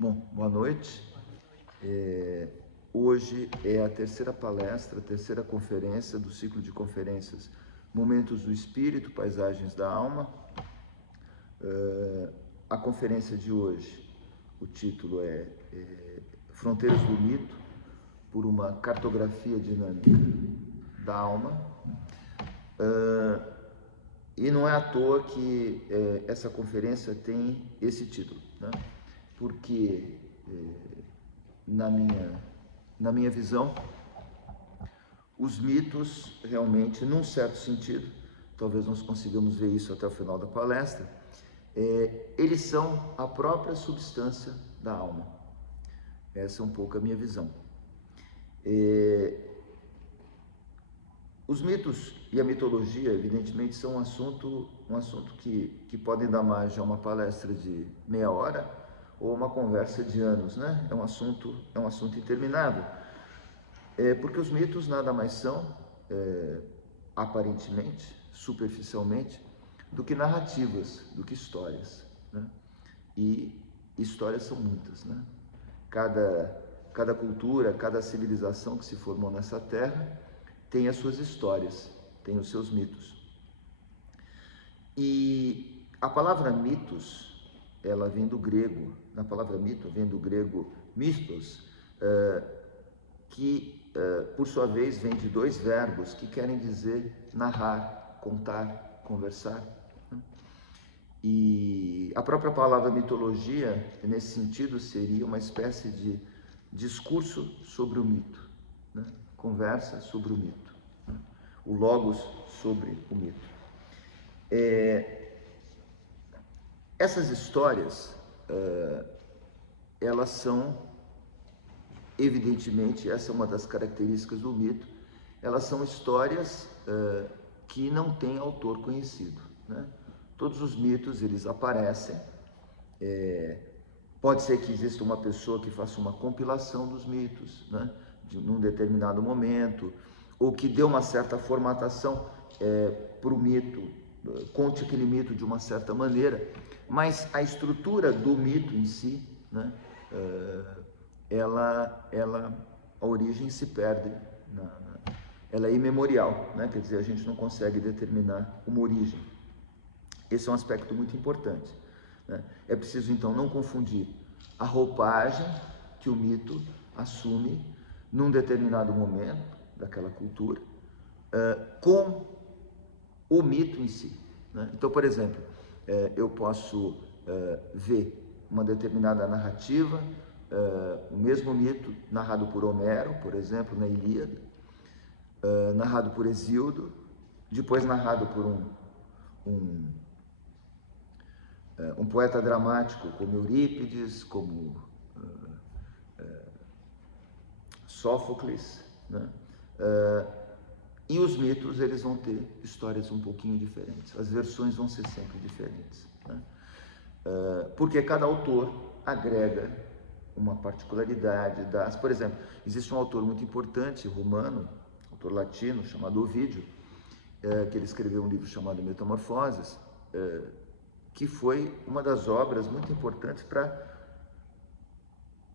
Bom, boa noite. Hoje é a terceira palestra, a terceira conferência do ciclo de conferências Momentos do Espírito, Paisagens da Alma. A conferência de hoje, o título é Fronteiras do Mito, por uma cartografia dinâmica da alma. E não é à toa que essa conferência tem esse título, né? Porque, na minha visão, os mitos realmente, num certo sentido, talvez nós consigamos ver isso até o final da palestra, eles são a própria substância da alma. Essa é um pouco a minha visão. Os mitos e a mitologia, evidentemente, são um assunto que podem dar margem a uma palestra de meia hora ou uma conversa de anos, né? É um assunto interminável. Porque os mitos nada mais são, aparentemente, superficialmente, do que narrativas, do que histórias, né? E histórias são muitas, né? Cada cultura, cada civilização que se formou nessa terra tem as suas histórias, tem os seus mitos. E a palavra mitos, ela vem do grego, na palavra mito vem do grego mistos, que por sua vez vem de dois verbos que querem dizer narrar, contar, conversar. E a própria palavra mitologia, nesse sentido, seria uma espécie de discurso sobre o mito, né? Conversa sobre o mito, né? O logos sobre o mito. Essas histórias, elas são, evidentemente, essa é uma das características do mito, elas são histórias que não têm autor conhecido, né? Todos os mitos, eles aparecem, pode ser que exista uma pessoa que faça uma compilação dos mitos, né, num determinado momento, ou que dê uma certa formatação para o mito, conte aquele mito de uma certa maneira, mas a estrutura do mito em si, né, a origem se perde, ela é imemorial, né, quer dizer, a gente não consegue determinar uma origem. Esse é um aspecto muito importante, né? É preciso, então, não confundir a roupagem que o mito assume num determinado momento daquela cultura com o mito em si, né? Então, por exemplo, eu posso ver uma determinada narrativa, o mesmo mito narrado por Homero, por exemplo, na Ilíada, narrado por Hesíodo, depois narrado por um poeta dramático como Eurípides, como Sófocles, né? E os mitos, eles vão ter histórias um pouquinho diferentes, as versões vão ser sempre diferentes, né? Porque cada autor agrega uma particularidade por exemplo, existe um autor muito importante, romano, autor latino, chamado Ovídio, que ele escreveu um livro chamado Metamorfoses, que foi uma das obras muito importantes para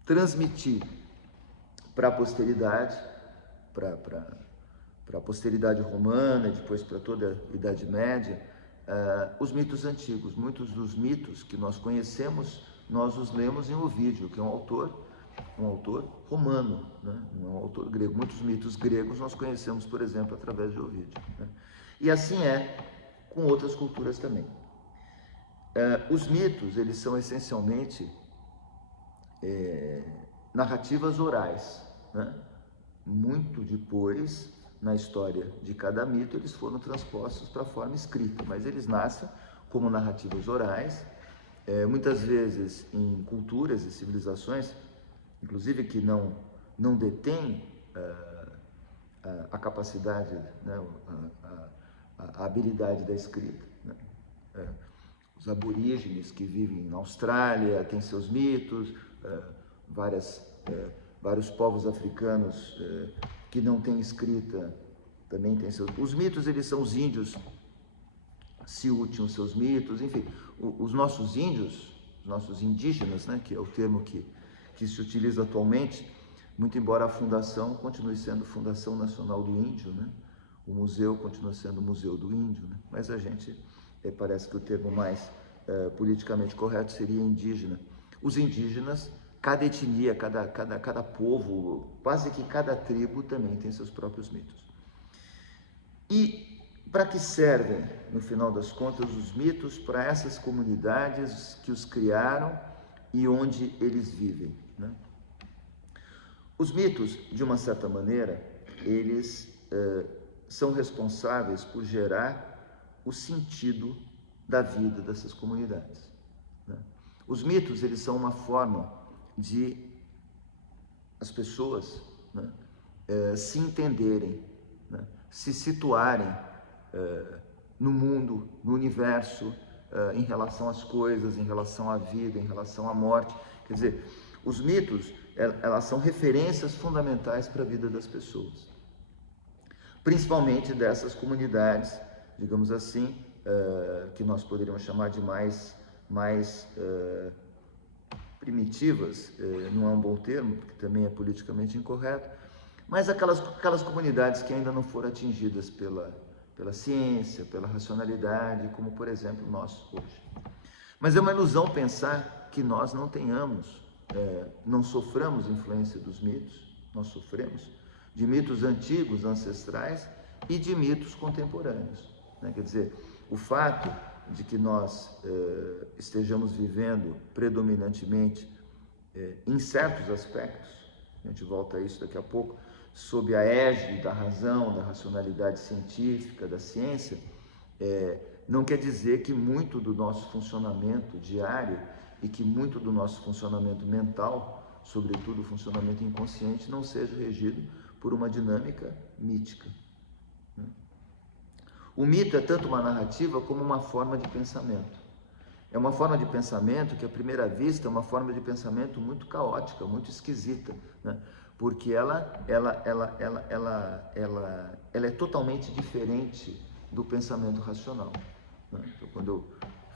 transmitir para a posteridade, para a posteridade romana e depois para toda a Idade Média, os mitos antigos. Muitos dos mitos que nós conhecemos, nós os lemos em Ovídio, que é um autor romano, né? Não é um autor grego. Muitos mitos gregos nós conhecemos, por exemplo, através de Ovídio, né? E assim é com outras culturas também. Os mitos, eles são essencialmente narrativas orais, né? Muito depois, na história de cada mito, eles foram transpostos para a forma escrita, mas eles nascem como narrativas orais, muitas vezes em culturas e civilizações, inclusive que não detêm a capacidade, né? a habilidade da escrita, né? Os aborígenes que vivem na Austrália têm seus mitos, vários povos africanos que não têm escrita também têm seus. Os mitos, eles são os índios, Sioux tinham seus mitos, enfim, os nossos índios nossos indígenas, né, que é o termo que se utiliza atualmente, muito embora a fundação continue sendo Fundação Nacional do Índio, né, o museu continua sendo Museu do Índio, né, mas a gente, parece que o termo mais politicamente correto seria indígena. Os indígenas, cada etnia, cada povo, quase que cada tribo também tem seus próprios mitos. E para que servem, no final das contas, os mitos para essas comunidades que os criaram e onde eles vivem, né? Os mitos, de uma certa maneira, eles são responsáveis por gerar o sentido da vida dessas comunidades, né? Os mitos, eles são uma forma de as pessoas, né, se entenderem, né, se situarem no mundo, no universo, em relação às coisas, em relação à vida, em relação à morte. Quer dizer, os mitos, elas são referências fundamentais para a vida das pessoas, principalmente dessas comunidades, digamos assim, que nós poderíamos chamar de mais primitivas, não é um bom termo, porque também é politicamente incorreto, mas aquelas comunidades que ainda não foram atingidas pela ciência, pela racionalidade, como, por exemplo, nós hoje. Mas é uma ilusão pensar que nós não tenhamos, não soframos influência dos mitos. Nós sofremos de mitos antigos, ancestrais, e de mitos contemporâneos, né? Quer dizer, o fato de que nós estejamos vivendo predominantemente, em certos aspectos, a gente volta a isso daqui a pouco, sob a égide da razão, da racionalidade científica, da ciência, não quer dizer que muito do nosso funcionamento diário e que muito do nosso funcionamento mental, sobretudo o funcionamento inconsciente, não seja regido por uma dinâmica mítica, né? O mito é tanto uma narrativa como uma forma de pensamento. É uma forma de pensamento que, à primeira vista, é uma forma de pensamento muito caótica, muito esquisita, né? Porque ela é totalmente diferente do pensamento racional, né? Então, quando eu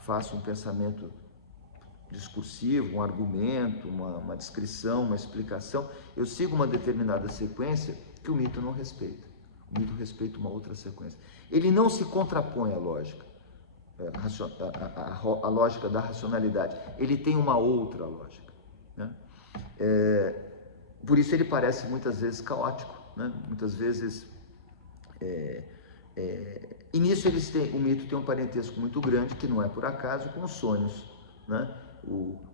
faço um pensamento discursivo, um argumento, uma descrição, uma explicação, eu sigo uma determinada sequência que o mito não respeita. O mito respeita uma outra sequência. Ele não se contrapõe à lógica, a lógica da racionalidade. Ele tem uma outra lógica, né? Por isso ele parece muitas vezes caótico, né? Muitas vezes... e nisso o mito tem um parentesco muito grande, que não é por acaso, com os sonhos, né?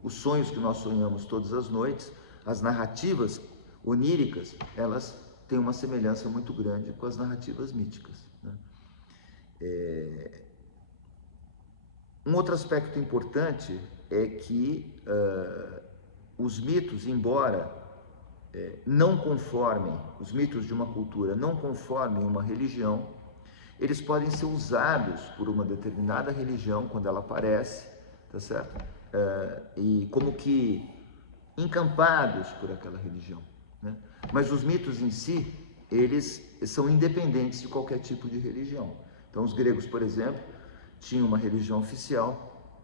Os sonhos que nós sonhamos todas as noites, as narrativas oníricas, elas têm uma semelhança muito grande com as narrativas míticas, né? Um outro aspecto importante é que os mitos, embora não conformem, os mitos de uma cultura não conformem uma religião, eles podem ser usados por uma determinada religião quando ela aparece, tá certo? E como que encampados por aquela religião, né? Mas os mitos em si, eles são independentes de qualquer tipo de religião. Então, os gregos, por exemplo, tinham uma religião oficial,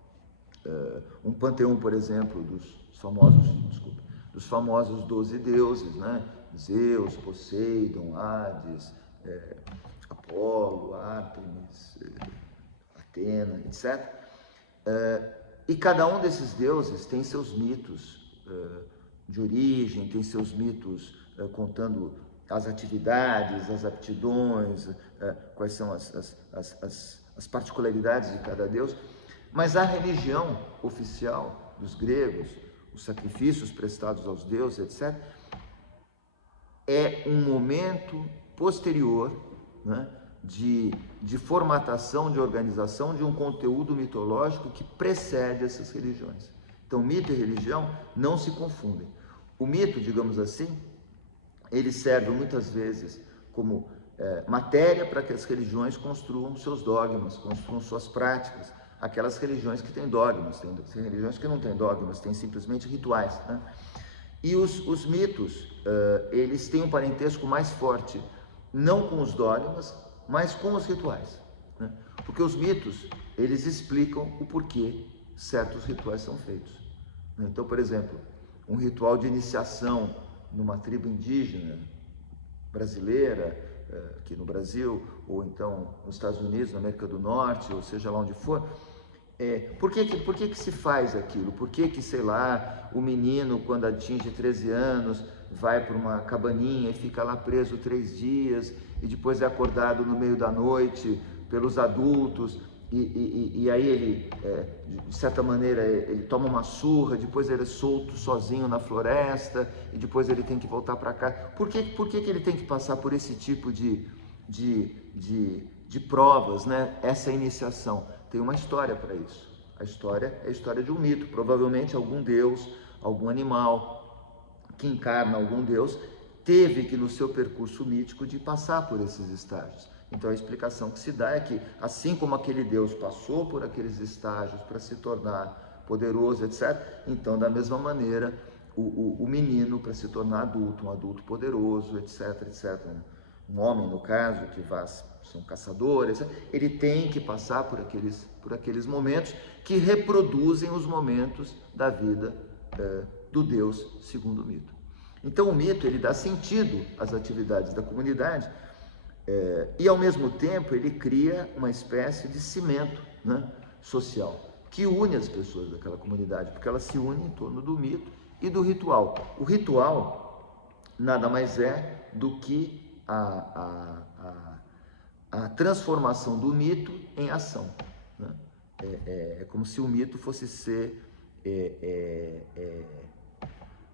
um panteão, por exemplo, dos famosos 12 deuses, né? Zeus, Poseidon, Hades, Apolo, Ártemis, Atena, etc. E cada um desses deuses tem seus mitos de origem, tem seus mitos contando as atividades, as aptidões, quais são as particularidades de cada deus. Mas a religião oficial dos gregos, os sacrifícios prestados aos deuses, etc., é um momento posterior, né, de formatação, de organização de um conteúdo mitológico que precede essas religiões. Então, mito e religião não se confundem. O mito, digamos assim, ele serve muitas vezes como matéria para que as religiões construam seus dogmas, construam suas práticas. Aquelas religiões que têm dogmas, tem religiões que não têm dogmas, têm simplesmente rituais, né? E os mitos, eles têm um parentesco mais forte, não com os dogmas, mas com os rituais, né? Porque os mitos, eles explicam o porquê certos rituais são feitos. Então, por exemplo, um ritual de iniciação numa tribo indígena brasileira, aqui no Brasil, ou então nos Estados Unidos, na América do Norte, ou seja lá onde for, por que se faz aquilo? Por que, sei lá, o menino, quando atinge 13 anos, vai para uma cabaninha e fica lá preso 3 dias, e depois é acordado no meio da noite pelos adultos, e aí ele, de certa maneira, ele toma uma surra, depois ele é solto sozinho na floresta, e depois ele tem que voltar para casa. Por que ele tem que passar por esse tipo de provas, né? Essa iniciação? Tem uma história para isso. A história é a história de um mito, provavelmente algum deus, algum animal que encarna algum deus, teve que no seu percurso mítico de passar por esses estágios. Então a explicação que se dá é que, assim como aquele deus passou por aqueles estágios para se tornar poderoso, etc., então da mesma maneira o menino, para se tornar adulto, um adulto poderoso, etc., etc., um homem, no caso, que vai ser um caçador, etc., ele tem que passar por aqueles momentos que reproduzem os momentos da vida do Deus, segundo o mito. Então o mito, ele dá sentido às atividades da comunidade, e ao mesmo tempo ele cria uma espécie de cimento, né, social, que une as pessoas daquela comunidade, porque elas se unem em torno do mito e do ritual. O ritual nada mais é do que a transformação do mito em ação, né? É como se o mito fosse ser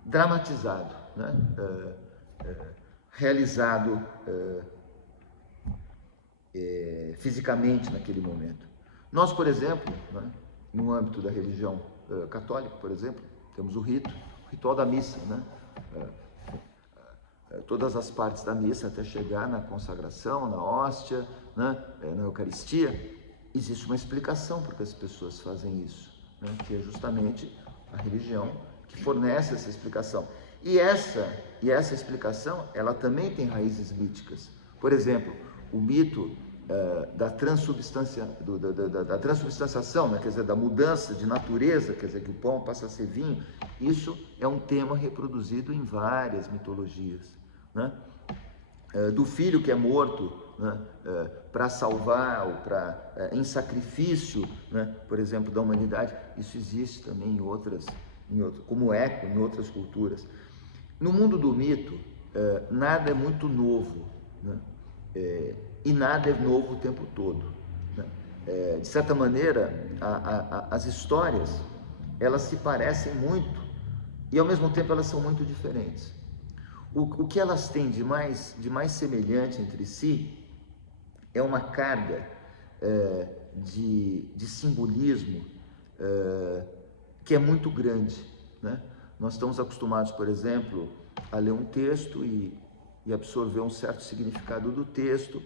dramatizado, né? Realizado fisicamente naquele momento. Nós, por exemplo, né, no âmbito da religião católica, por exemplo, temos o ritual da missa, né? Todas as partes da missa até chegar na consagração, na hóstia, né, na Eucaristia, existe uma explicação porque as pessoas fazem isso, né, que é justamente a religião que fornece essa explicação. E essa explicação, ela também tem raízes míticas. Por exemplo, o mito da transubstanciação, né, quer dizer, da mudança de natureza, quer dizer, que o pão passa a ser vinho, isso é um tema reproduzido em várias mitologias, né? Do filho que é morto, né, para salvar, ou em sacrifício, né, por exemplo, da humanidade, isso existe também como eco em outras culturas. No mundo do mito, nada é muito novo, né? E nada é novo o tempo todo, né? De certa maneira, as histórias, elas se parecem muito e ao mesmo tempo elas são muito diferentes. O que elas têm de mais semelhante entre si é uma carga de simbolismo que é muito grande, né? Nós estamos acostumados, por exemplo, a ler um texto e absorver um certo significado do texto.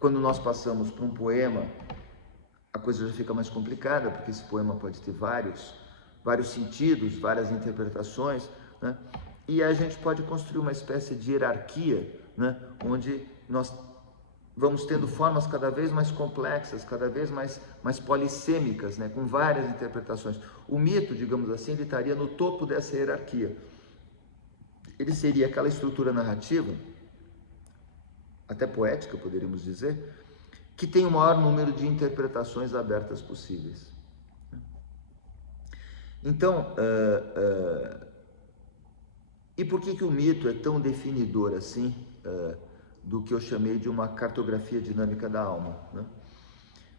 Quando nós passamos para um poema, a coisa já fica mais complicada, porque esse poema pode ter vários sentidos, várias interpretações, né? E a gente pode construir uma espécie de hierarquia, né, onde nós vamos tendo formas cada vez mais complexas, cada vez mais polissêmicas, né, com várias interpretações. O mito, digamos assim, ele estaria no topo dessa hierarquia. Ele seria aquela estrutura narrativa, até poética, poderíamos dizer, que tem o maior número de interpretações abertas possíveis. Então, e por que o mito é tão definidor assim do que eu chamei de uma cartografia dinâmica da alma, né?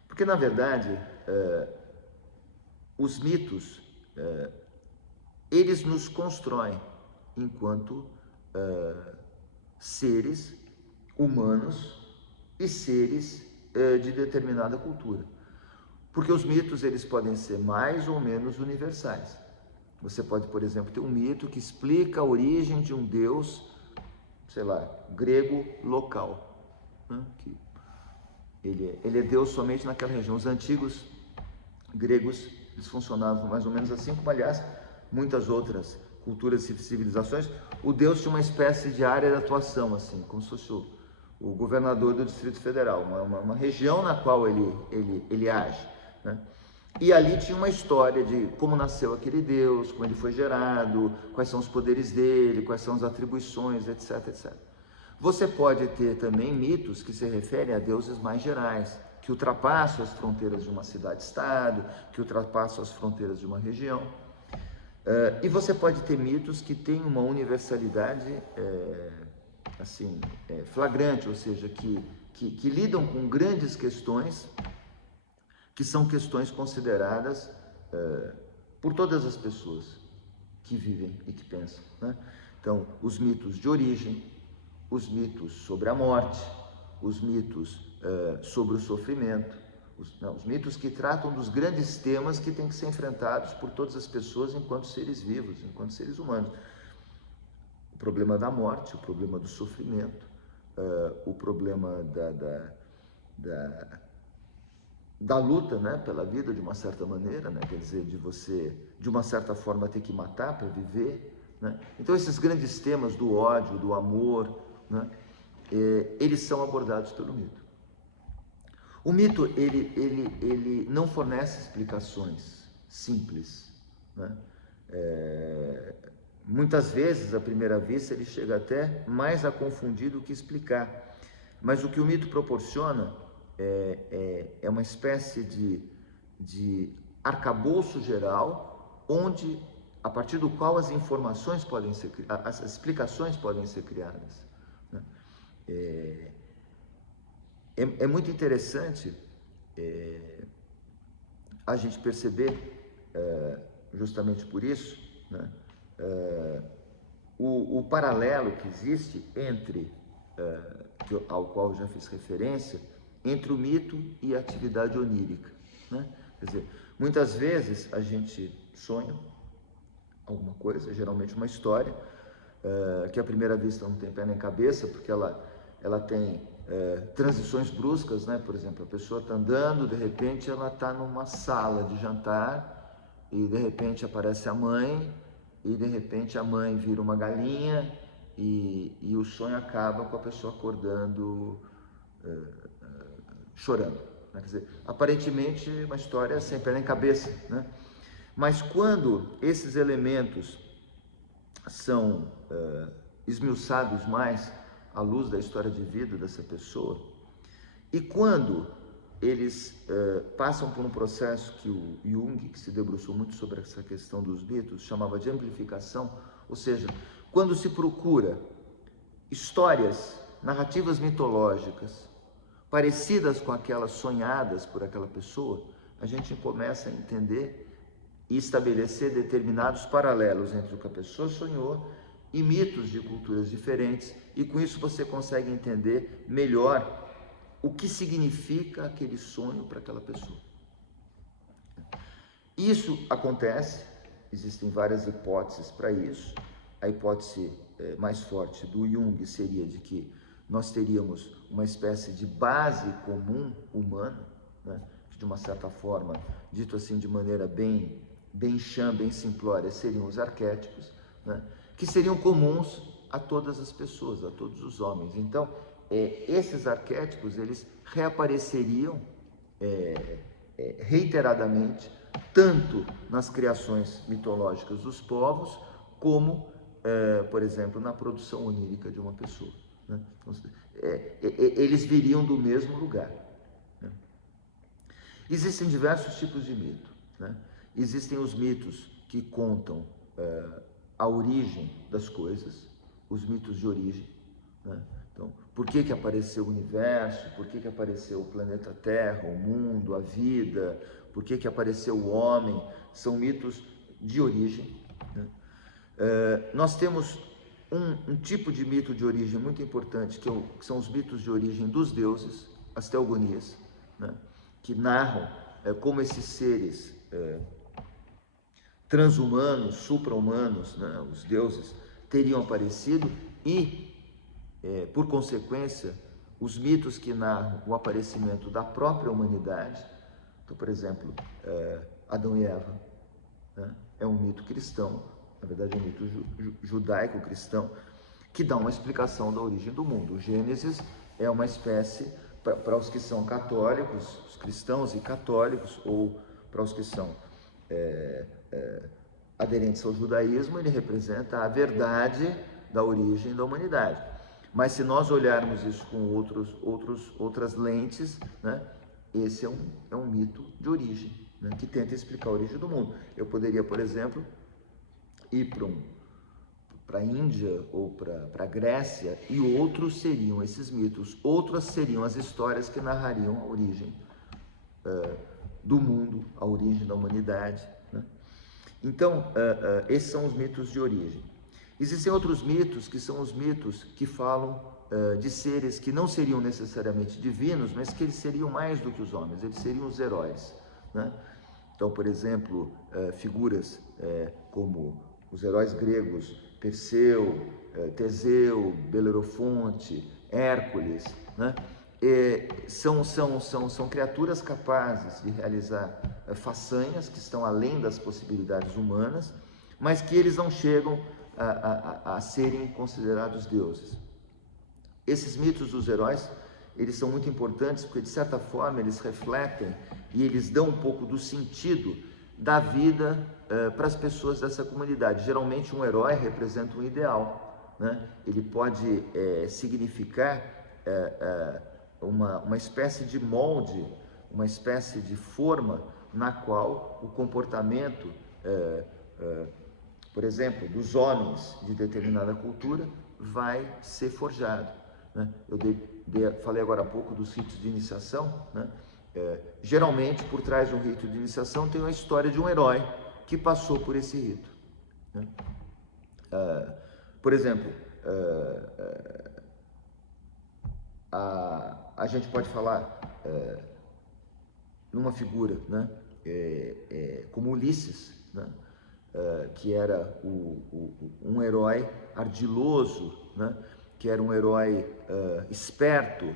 Porque, na verdade, os mitos, eles nos constroem enquanto seres humanos e seres de determinada cultura. Porque os mitos, eles podem ser mais ou menos universais. Você pode, por exemplo, ter um mito que explica a origem de um deus, sei lá, grego local, né? Que ele é deus somente naquela região. Os antigos gregos, eles funcionavam mais ou menos assim, como, aliás, muitas outras culturas e civilizações. O deus tinha uma espécie de área de atuação, assim, como se fosse o governador do Distrito Federal, uma região na qual ele age, né? E ali tinha uma história de como nasceu aquele Deus, como ele foi gerado, quais são os poderes dele, quais são as atribuições, etc, etc. Você pode ter também mitos que se referem a deuses mais gerais, que ultrapassam as fronteiras de uma cidade-estado, que ultrapassam as fronteiras de uma região. E você pode ter mitos que têm uma universalidade flagrante, ou seja, que lidam com grandes questões, que são questões consideradas por todas as pessoas que vivem e que pensam, né? Então, os mitos de origem, os mitos sobre a morte, os mitos sobre o sofrimento, os mitos que tratam dos grandes temas que têm que ser enfrentados por todas as pessoas enquanto seres vivos, enquanto seres humanos. O problema da morte, o problema do sofrimento, o problema da luta, né, pela vida de uma certa maneira, né, quer dizer, de você, de uma certa forma, ter que matar para viver, né? Então, esses grandes temas do ódio, do amor, né, eles são abordados pelo mito. O mito, ele não fornece explicações simples, né? Muitas vezes, à primeira vista, ele chega até mais a confundir do que explicar. Mas o que o mito proporciona é uma espécie de arcabouço geral, onde, a partir do qual as informações podem ser, as explicações podem ser criadas, né? É muito interessante a gente perceber, justamente por isso, né, o paralelo que existe entre, ao qual eu já fiz referência, entre o mito e a atividade onírica, né? Quer dizer, muitas vezes a gente sonha alguma coisa, geralmente uma história, que à primeira vista não tem pé nem cabeça, porque ela tem transições bruscas, né? Por exemplo, a pessoa está andando, de repente ela está numa sala de jantar e de repente aparece a mãe e de repente a mãe vira uma galinha e o sonho acaba com a pessoa acordando chorando, né? Quer dizer, aparentemente uma história sem pé nem cabeça, né? Mas quando esses elementos são esmiuçados mais à luz da história de vida dessa pessoa, e quando eles passam por um processo que o Jung, que se debruçou muito sobre essa questão dos mitos, chamava de amplificação, ou seja, quando se procura histórias, narrativas mitológicas parecidas com aquelas sonhadas por aquela pessoa, a gente começa a entender e estabelecer determinados paralelos entre o que a pessoa sonhou e mitos de culturas diferentes, e com isso você consegue entender melhor o que significa aquele sonho para aquela pessoa. Isso acontece, existem várias hipóteses para isso. A hipótese mais forte do Jung seria de que nós teríamos uma espécie de base comum humana, né? Que de uma certa forma, dito assim de maneira bem chã, bem simplória, seriam os arquétipos, né? Que seriam comuns a todas as pessoas, a todos os homens. Então, esses arquétipos, eles reapareceriam reiteradamente, tanto nas criações mitológicas dos povos, como, por exemplo, na produção onírica de uma pessoa, né? Então, eles viriam do mesmo lugar, né? Existem diversos tipos de mito, né? Existem os mitos que contam a origem das coisas, os mitos de origem, né? Então, por que apareceu o universo, por que apareceu o planeta Terra, o mundo, a vida, por que apareceu o homem, são mitos de origem, né? Nós temos um tipo de mito de origem muito importante, que são os mitos de origem dos deuses, as teogonias, né? Que narram como esses seres transhumanos, supra-humanos, né, os deuses, teriam aparecido e, por consequência, os mitos que narram o aparecimento da própria humanidade. Então, por exemplo, Adão e Eva, né, é um mito cristão, na verdade é um mito judaico-cristão, que dá uma explicação da origem do mundo. O Gênesis é uma espécie, para os que são católicos, os cristãos e católicos, ou para os que são aderentes ao judaísmo, ele representa a verdade da origem da humanidade. Mas se nós olharmos isso com outras lentes, né, esse é um mito de origem, né, que tenta explicar a origem do mundo. Eu poderia, por exemplo, ir para a Índia ou para a Grécia, e outros seriam esses mitos, outras seriam as histórias que narrariam a origem do mundo, a origem da humanidade, né? Então, esses são os mitos de origem. Existem outros mitos, que são os mitos que falam de seres que não seriam necessariamente divinos, mas que eles seriam mais do que os homens, eles seriam os heróis, né? Então, por exemplo, figuras como os heróis gregos, Perseu, Teseu, Belerofonte, Hércules, né? São criaturas capazes de realizar façanhas que estão além das possibilidades humanas, mas que eles não chegam a serem considerados deuses. Esses mitos dos heróis, eles são muito importantes porque, de certa forma, eles refletem e eles dão um pouco do sentido da vida para as pessoas dessa comunidade. Geralmente, um herói representa um ideal, né? Ele pode significar uma espécie de molde, uma espécie de forma na qual o comportamento, por exemplo, dos homens de determinada cultura vai ser forjado, né? Eu falei agora há pouco dos ritos de iniciação, né? Geralmente, por trás de um rito de iniciação tem uma história de um herói que passou por esse rito, né? Por exemplo, a gente pode falar numa figura, né, como Ulisses, né, que era um herói ardiloso, né, que era um herói esperto,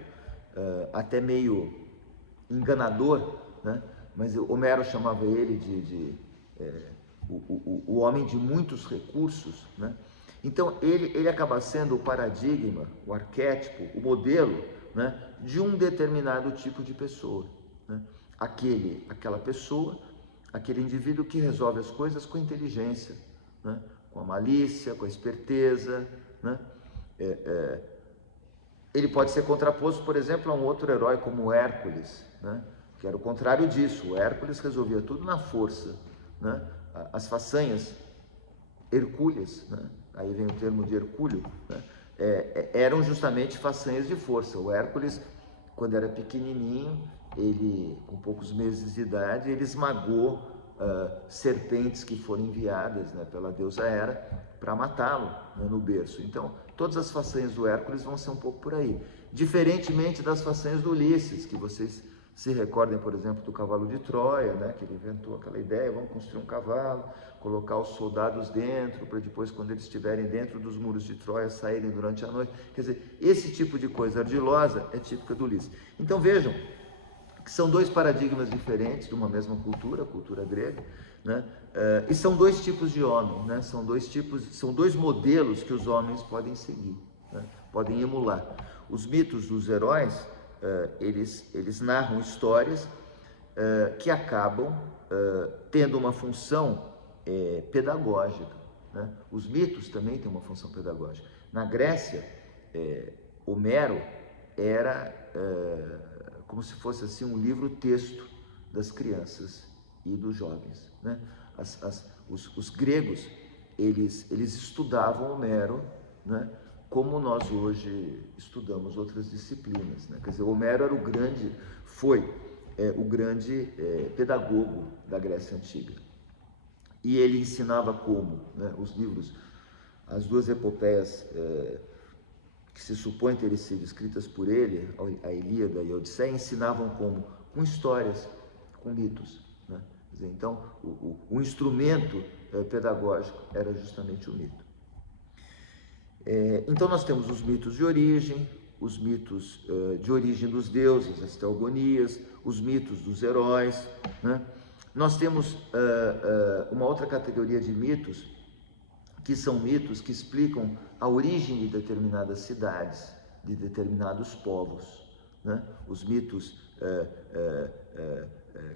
até meio enganador, né, mas Homero chamava ele de o homem de muitos recursos, né? Então ele acaba sendo o paradigma, o arquétipo, o modelo, né, de um determinado tipo de pessoa, né? Aquela pessoa, aquele indivíduo que resolve as coisas com inteligência, né, com a malícia, com a esperteza, né? Ele pode ser contraposto, por exemplo, a um outro herói como Hércules, né, que era o contrário disso. O Hércules resolvia tudo na força, né? As façanhas hercúleas, né? Aí vem o termo de Hercúleo, né? Eram justamente façanhas de força. O Hércules, quando era pequenininho, ele, com poucos meses de idade, ele esmagou serpentes que foram enviadas, né, pela deusa Hera para matá-lo, né, no berço. Então, todas as façanhas do Hércules vão ser um pouco por aí. Diferentemente das façanhas do Ulisses, que vocês se recordem, por exemplo, do cavalo de Troia, né, que ele inventou aquela ideia: vamos construir um cavalo, colocar os soldados dentro, para depois, quando eles estiverem dentro dos muros de Troia, saírem durante a noite. Quer dizer, esse tipo de coisa ardilosa é típica do Ulisses. Então vejam que são dois paradigmas diferentes de uma mesma cultura, a cultura grega, né? E são dois tipos de homem, né? São dois modelos que os homens podem seguir, né? Podem emular. Os mitos dos heróis, eles narram histórias que acabam tendo uma função pedagógica, né? Os mitos também têm uma função pedagógica. Na Grécia, Homero era como se fosse assim um livro-texto das crianças e dos jovens, né? Os gregos, eles estudavam Homero, né, como nós hoje estudamos outras disciplinas, né? Quer dizer, Homero era foi o grande pedagogo da Grécia Antiga. E ele ensinava como, né, os livros, as duas epopeias que se supõe terem sido escritas por ele, a Ilíada e a Odisseia, ensinavam como? Com histórias, com mitos, né? Quer dizer, então, o instrumento pedagógico era justamente o mito. Então, nós temos os mitos de origem, os mitos de origem dos deuses, as teogonias, os mitos dos heróis, né? Nós temos uma outra categoria de mitos, que são mitos que explicam a origem de determinadas cidades, de determinados povos, né? Os mitos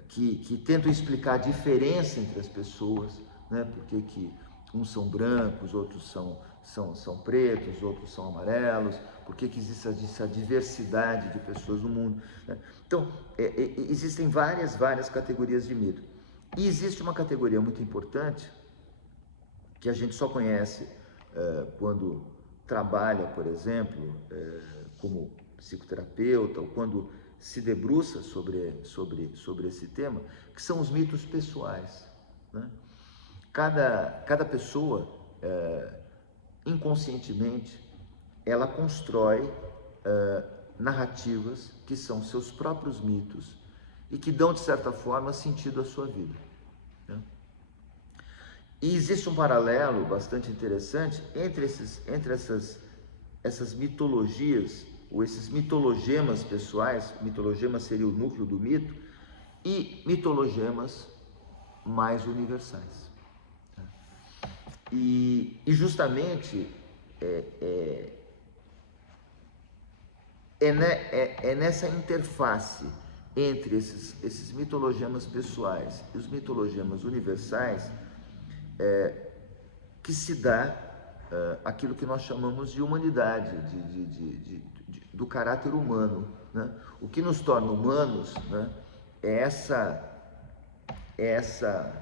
que tentam explicar a diferença entre as pessoas, né? Porque que uns são brancos, outros são pretos, outros são amarelos, por que existe essa diversidade de pessoas no mundo, né? Então, existem várias categorias de mito. E existe uma categoria muito importante que a gente só conhece quando trabalha, por exemplo, como psicoterapeuta, ou quando se debruça sobre esse tema, que são os mitos pessoais, né? Cada pessoa, inconscientemente, ela constrói narrativas que são seus próprios mitos e que dão, de certa forma, sentido à sua vida, né? E existe um paralelo bastante interessante entre essas mitologias, ou esses mitologemas pessoais. Mitologema seria o núcleo do mito, e mitologemas mais universais. E justamente nessa interface entre esses mitologemas pessoais e os mitologemas universais que se dá aquilo que nós chamamos de humanidade, do caráter humano, né? O que nos torna humanos, né, é essa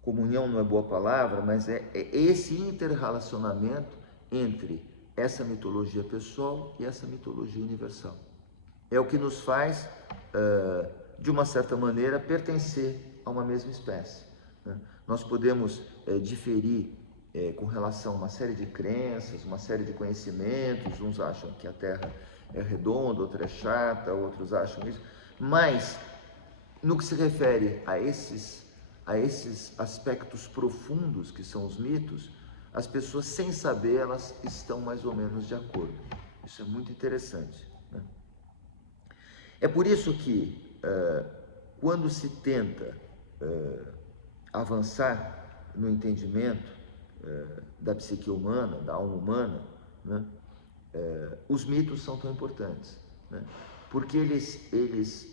comunhão, não é boa palavra, mas é esse interrelacionamento entre essa mitologia pessoal e essa mitologia universal. É o que nos faz, de uma certa maneira, pertencer a uma mesma espécie, né? Nós podemos diferir com relação a uma série de crenças, uma série de conhecimentos. Uns acham que a Terra é redonda, outra é chata, outros acham isso, mas no que se refere a esses aspectos profundos que são os mitos, as pessoas, sem saber, elas estão mais ou menos de acordo. Isso é muito interessante, né? É por isso que quando se tenta avançar no entendimento da psique humana, da alma humana, né, os mitos são tão importantes, né? Porque eles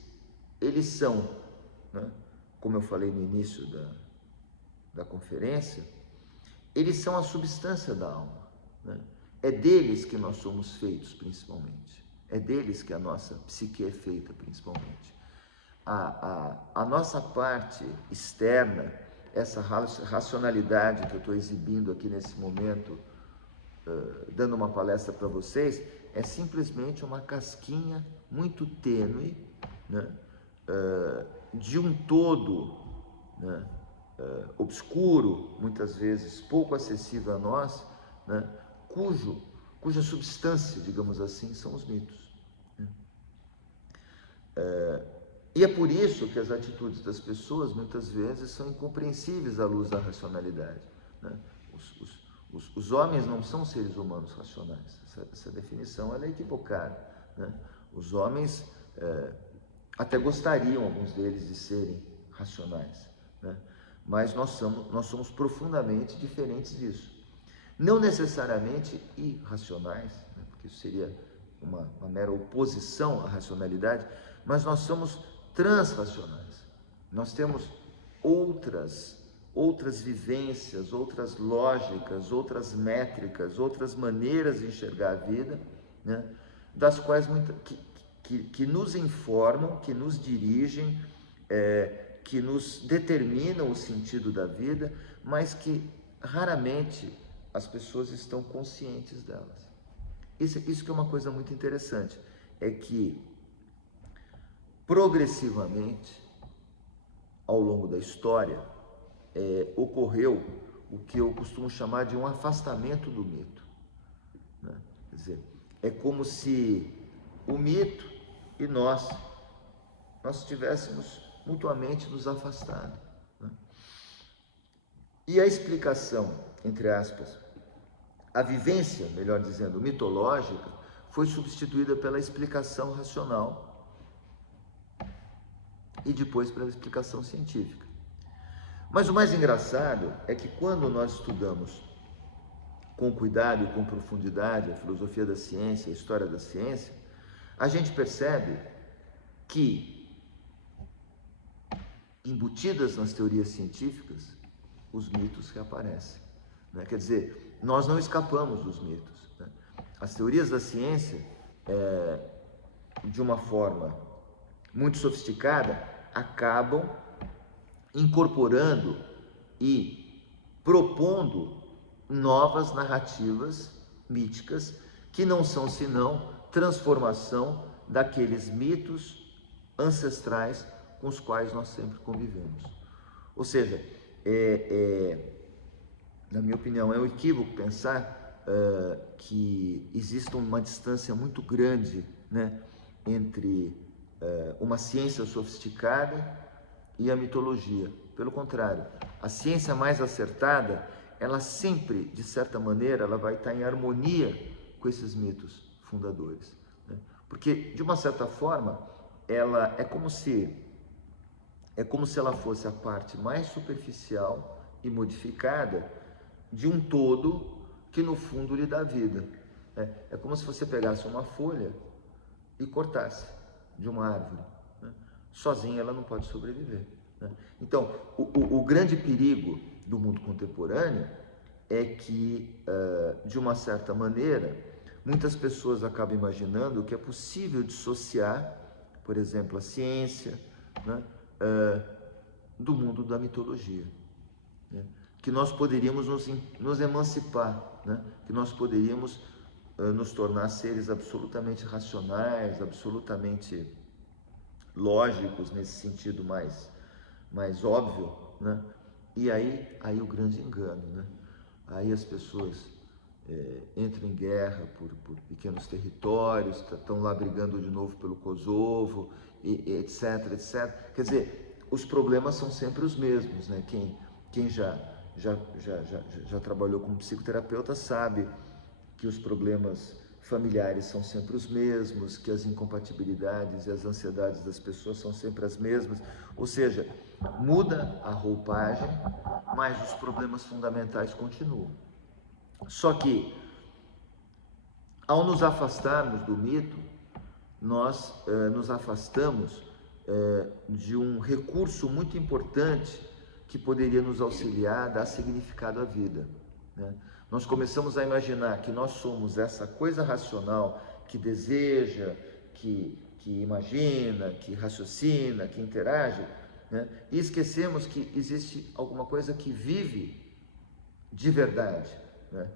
são, né, como eu falei no início da conferência, eles são a substância da alma, né? É deles que nós somos feitos, principalmente. É deles que a nossa psique é feita, principalmente. A nossa parte externa, essa racionalidade que eu estou exibindo aqui nesse momento, dando uma palestra para vocês, é simplesmente uma casquinha muito tênue, né, de um todo, né, obscuro, muitas vezes pouco acessível a nós, né, cuja substância, digamos assim, são os mitos, né? E é por isso que as atitudes das pessoas muitas vezes são incompreensíveis à luz da racionalidade, né? Os homens não são seres humanos racionais. Essa definição ela é equivocada, né? Os homens até gostariam, alguns deles, de serem racionais, né? Mas nós somos profundamente diferentes disso. Não necessariamente irracionais, né? Porque isso seria uma mera oposição à racionalidade, mas nós somos transracionais. Nós temos outras vivências, outras lógicas, outras métricas, outras maneiras de enxergar a vida, né? Das quais que nos informam, que nos dirigem, que nos determinam o sentido da vida, mas que raramente as pessoas estão conscientes delas. Isso que é uma coisa muito interessante, é que progressivamente, ao longo da história, ocorreu o que eu costumo chamar de um afastamento do mito, né? Quer dizer, é como se o mito e nós estivéssemos mutuamente nos afastado, né? E a explicação, entre aspas, a vivência, melhor dizendo, mitológica, foi substituída pela explicação racional e depois pela explicação científica. Mas o mais engraçado é que quando nós estudamos com cuidado e com profundidade a filosofia da ciência, a história da ciência, a gente percebe que embutidas nas teorias científicas, os mitos reaparecem, né? Quer dizer, nós não escapamos dos mitos, né? As teorias da ciência, de uma forma muito sofisticada, acabam incorporando e propondo novas narrativas míticas que não são senão transformação daqueles mitos ancestrais com os quais nós sempre convivemos. Ou seja, na minha opinião, é um equívoco pensar que exista uma distância muito grande, né, entre uma ciência sofisticada e a mitologia. Pelo contrário, a ciência mais acertada, ela sempre, de certa maneira, ela vai estar em harmonia com esses mitos fundadores, né? Porque, de uma certa forma, ela é como se ela fosse a parte mais superficial e modificada de um todo que, no fundo, lhe dá vida. É como se você pegasse uma folha e cortasse de uma árvore, né? Sozinha ela não pode sobreviver, né? Então, o grande perigo do mundo contemporâneo é que, de uma certa maneira, muitas pessoas acabam imaginando que é possível dissociar, por exemplo, a ciência, né, do mundo da mitologia, né? Que nós poderíamos nos emancipar, né? Que nós poderíamos nos tornar seres absolutamente racionais, absolutamente lógicos, nesse sentido mais óbvio, né? E aí o grande engano, né? Aí as pessoas entram em guerra por pequenos territórios, estão lá brigando de novo pelo Kosovo, etc, etc. Quer dizer, os problemas são sempre os mesmos, né? Quem já trabalhou como psicoterapeuta sabe que os problemas familiares são sempre os mesmos, que as incompatibilidades e as ansiedades das pessoas são sempre as mesmas. Ou seja, muda a roupagem, mas os problemas fundamentais continuam. Só que, ao nos afastarmos do mito, nós nos afastamos de um recurso muito importante que poderia nos auxiliar a dar significado à vida, né? Nós começamos a imaginar que nós somos essa coisa racional que deseja, que imagina, que raciocina, que interage, né? E esquecemos que existe alguma coisa que vive de verdade, né?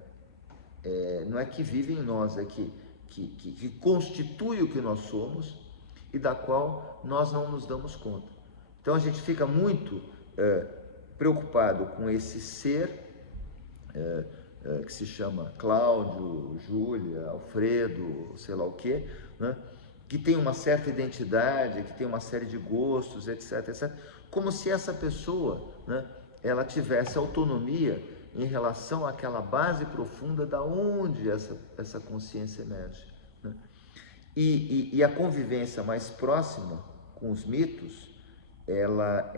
Não é que vive em nós, é que constitui o que nós somos e da qual nós não nos damos conta. Então a gente fica muito preocupado com esse ser que se chama Cláudio, Júlia, Alfredo, sei lá o quê, né? Que tem uma certa identidade, que tem uma série de gostos, etc, etc, como se essa pessoa, né, ela tivesse autonomia em relação àquela base profunda da onde essa consciência emerge, né? E a convivência mais próxima com os mitos, ela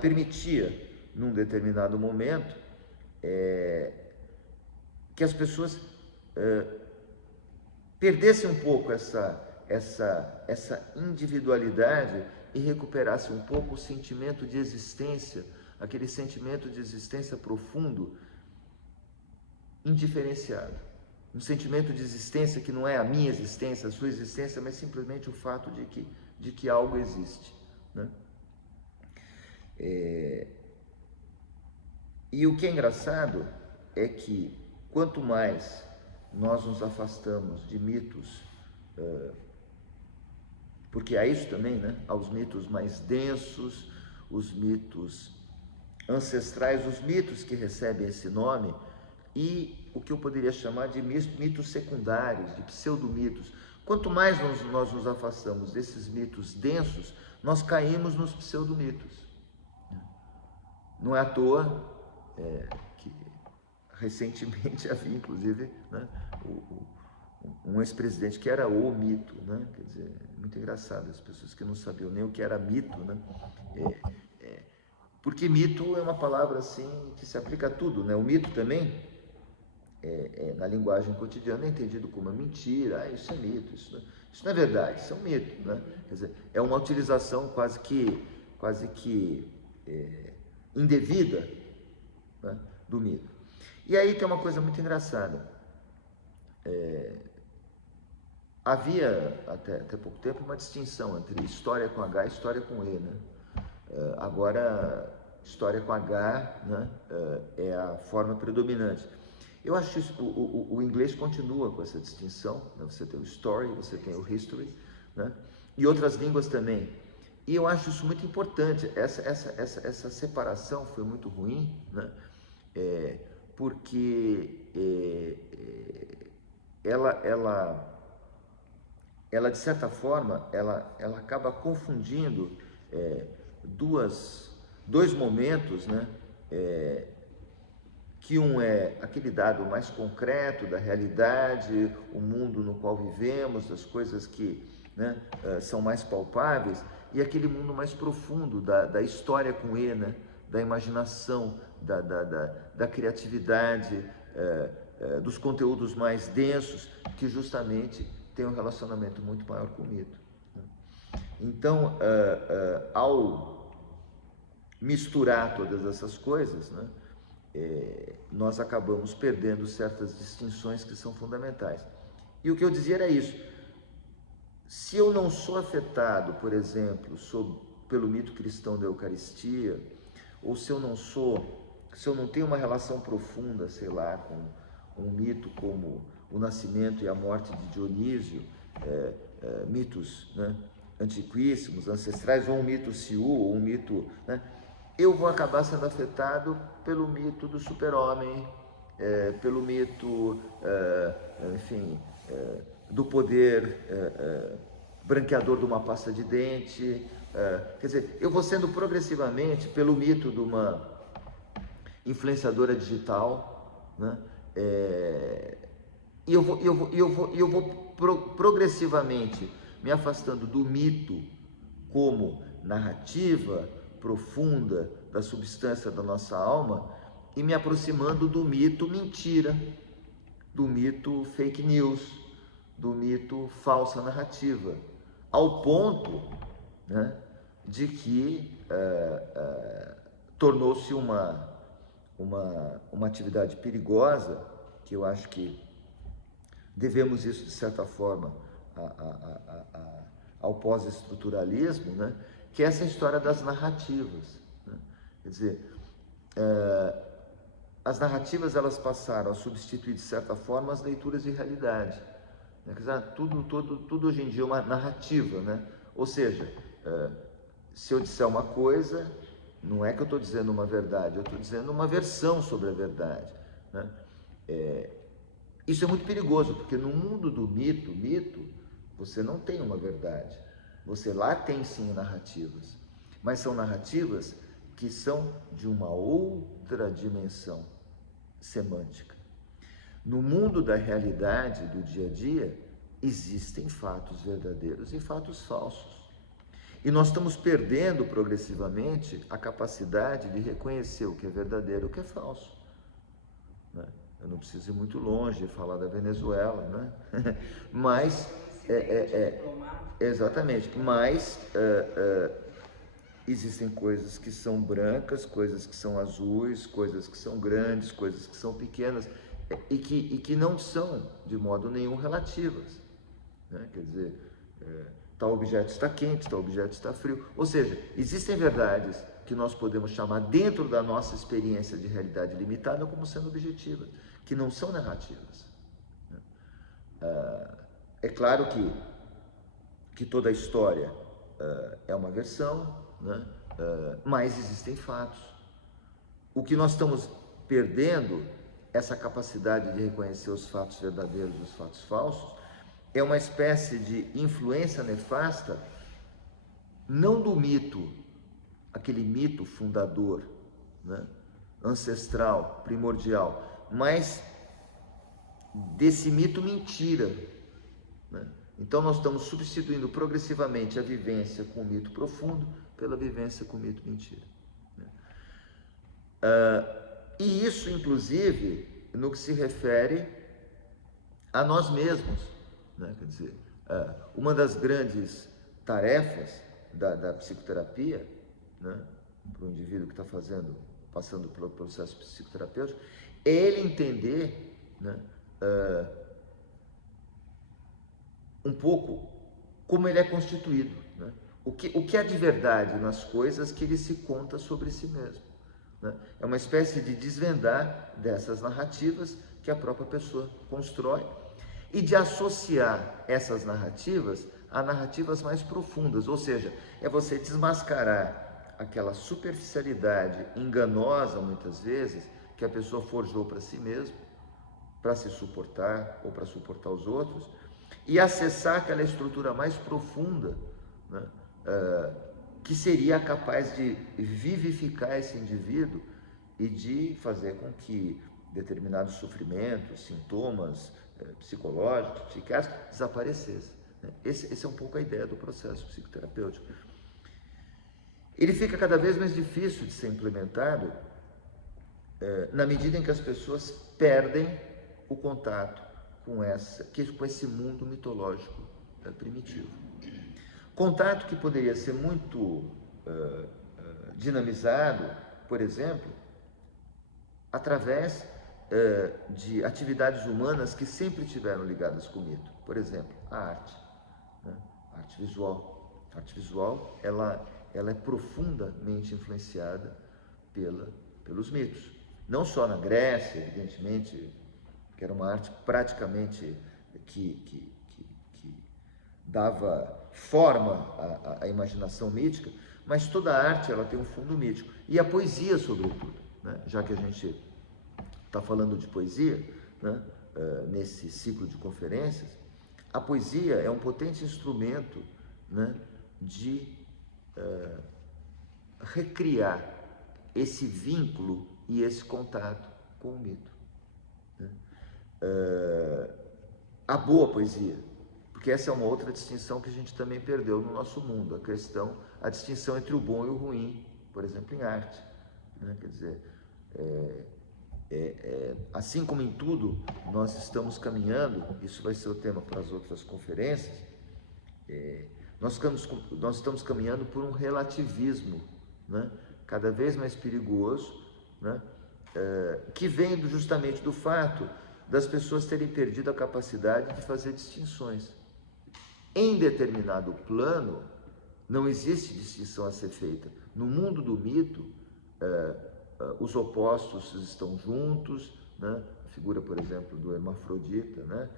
permitia, num determinado momento, que as pessoas perdessem um pouco essa individualidade e recuperassem um pouco o sentimento de existência, aquele sentimento de existência profundo, indiferenciado. Um sentimento de existência que não é a minha existência, a sua existência, mas simplesmente o fato de que algo existe, né? E o que é engraçado é que quanto mais nós nos afastamos de mitos, porque há isso também, né? Há os mitos mais densos, os mitos ancestrais, os mitos que recebem esse nome, e o que eu poderia chamar de mitos secundários, de pseudomitos. Quanto mais nós nos afastamos desses mitos densos, nós caímos nos pseudomitos. Não é à toa que recentemente havia, inclusive, né, um ex-presidente que era o mito, né? Quer dizer, muito engraçado, as pessoas que não sabiam nem o que era mito, né? Porque mito é uma palavra assim que se aplica a tudo, né? O mito também, na linguagem cotidiana, é entendido como uma mentira. Isso é mito, isso não é verdade, isso é um mito, né? Quer dizer, é uma utilização quase que quase que indevida, né, do mito. E aí tem uma coisa muito engraçada. Havia até pouco tempo uma distinção entre história com H e história com E, né? Agora, história com H, né, é a forma predominante. Eu acho que o inglês continua com essa distinção, né? Você tem o story, você tem o history, né? E outras línguas também. E eu acho isso muito importante. Essa separação foi muito ruim, né? Porque ela de certa forma, ela acaba confundindo dois momentos, né? Que um é aquele dado mais concreto da realidade, o mundo no qual vivemos, as coisas que, né, são mais palpáveis, e aquele mundo mais profundo da história com E, né? Da imaginação, da criatividade, dos conteúdos mais densos, que justamente tem um relacionamento muito maior com o mito. Então, ao misturar todas essas coisas, né, nós acabamos perdendo certas distinções que são fundamentais. E o que eu dizia era isso: se eu não sou afetado, por exemplo, pelo mito cristão da Eucaristia, ou se eu não tenho uma relação profunda, sei lá, com um mito como o nascimento e a morte de Dionísio, mitos, né, antiquíssimos, ancestrais, ou um mito Siú, ou um mito, né, eu vou acabar sendo afetado pelo mito do super-homem, pelo mito, enfim, do poder branqueador de uma pasta de dente. Quer dizer, eu vou sendo progressivamente, pelo mito de uma influenciadora digital, né, e eu vou progressivamente me afastando do mito como narrativa profunda da substância da nossa alma e me aproximando do mito mentira, do mito fake news, do mito falsa narrativa, ao ponto, né, de que tornou-se uma atividade perigosa, que eu acho que devemos isso de certa forma ao pós-estruturalismo, né, que é essa história das narrativas, né? Quer dizer, as narrativas, elas passaram a substituir de certa forma as leituras de realidade, né? Quer dizer, tudo hoje em dia é uma narrativa, né? Ou seja, se eu disser uma coisa, não é que eu estou dizendo uma verdade, eu estou dizendo uma versão sobre a verdade, né? Isso é muito perigoso, porque no mundo do mito, você não tem uma verdade. Você lá tem sim narrativas, mas são narrativas que são de uma outra dimensão semântica. No mundo da realidade, do dia a dia, existem fatos verdadeiros e fatos falsos. E nós estamos perdendo progressivamente a capacidade de reconhecer o que é verdadeiro e o que é falso, né? Eu não preciso ir muito longe falar da Venezuela, né? Mas exatamente, mas existem coisas que são brancas, coisas que são azuis, coisas que são grandes, coisas que são pequenas, e que não são de modo nenhum relativas, né? Quer dizer, tal objeto está quente, tal objeto está frio. Ou seja, existem verdades que nós podemos chamar, dentro da nossa experiência de realidade limitada, como sendo objetivas, que não são narrativas. É claro que toda a história é uma versão, né? Mas existem fatos. O que nós estamos perdendo, essa capacidade de reconhecer os fatos verdadeiros dos fatos falsos, é uma espécie de influência nefasta, não do mito, aquele mito fundador, né, ancestral, primordial, mas desse mito mentira, né? Então nós estamos substituindo progressivamente a vivência com o mito profundo pela vivência com o mito mentira, né? E isso, inclusive, no que se refere a nós mesmos, né? Quer dizer, uma das grandes tarefas da psicoterapia, né, para o indivíduo que está passando pelo processo psicoterapêutico, é ele entender, né, um pouco como ele é constituído, né? O que é de verdade nas coisas que ele se conta sobre si mesmo, né? É uma espécie de desvendar dessas narrativas que a própria pessoa constrói e de associar essas narrativas a narrativas mais profundas, ou seja, é você desmascarar aquela superficialidade enganosa, muitas vezes, que a pessoa forjou para si mesma, para se suportar ou para suportar os outros, e acessar aquela estrutura mais profunda, né, que seria capaz de vivificar esse indivíduo e de fazer com que determinados sofrimentos, sintomas psicológicos, psiquiátricos desaparecessem. Né? Esse é um pouco a ideia do processo psicoterapêutico. Ele fica cada vez mais difícil de ser implementado na medida em que as pessoas perdem o contato com esse mundo mitológico primitivo. Contato que poderia ser muito dinamizado, por exemplo, através de atividades humanas que sempre estiveram ligadas com o mito. Por exemplo, a arte, né? A arte visual. A arte visual, ela é profundamente influenciada pelos mitos. Não só na Grécia, evidentemente, que era uma arte praticamente que dava forma à imaginação mítica, mas toda a arte ela tem um fundo mítico. E a poesia, sobretudo, né? Já que a gente está falando de poesia, né? Nesse ciclo de conferências, a poesia é um potente instrumento, né? De recriar esse vínculo e esse contato com o mito. Né? A boa poesia, porque essa é uma outra distinção que a gente também perdeu no nosso mundo, a distinção entre o bom e o ruim, por exemplo, em arte, né? Quer dizer, assim como em tudo nós estamos caminhando, isso vai ser o tema para as outras conferências, nós estamos caminhando por um relativismo, né? Cada vez mais perigoso, né? Que vem justamente do fato das pessoas terem perdido a capacidade de fazer distinções. Em determinado plano, não existe distinção a ser feita. No mundo do mito, os opostos estão juntos, né? A figura, por exemplo, do hermafrodita, né?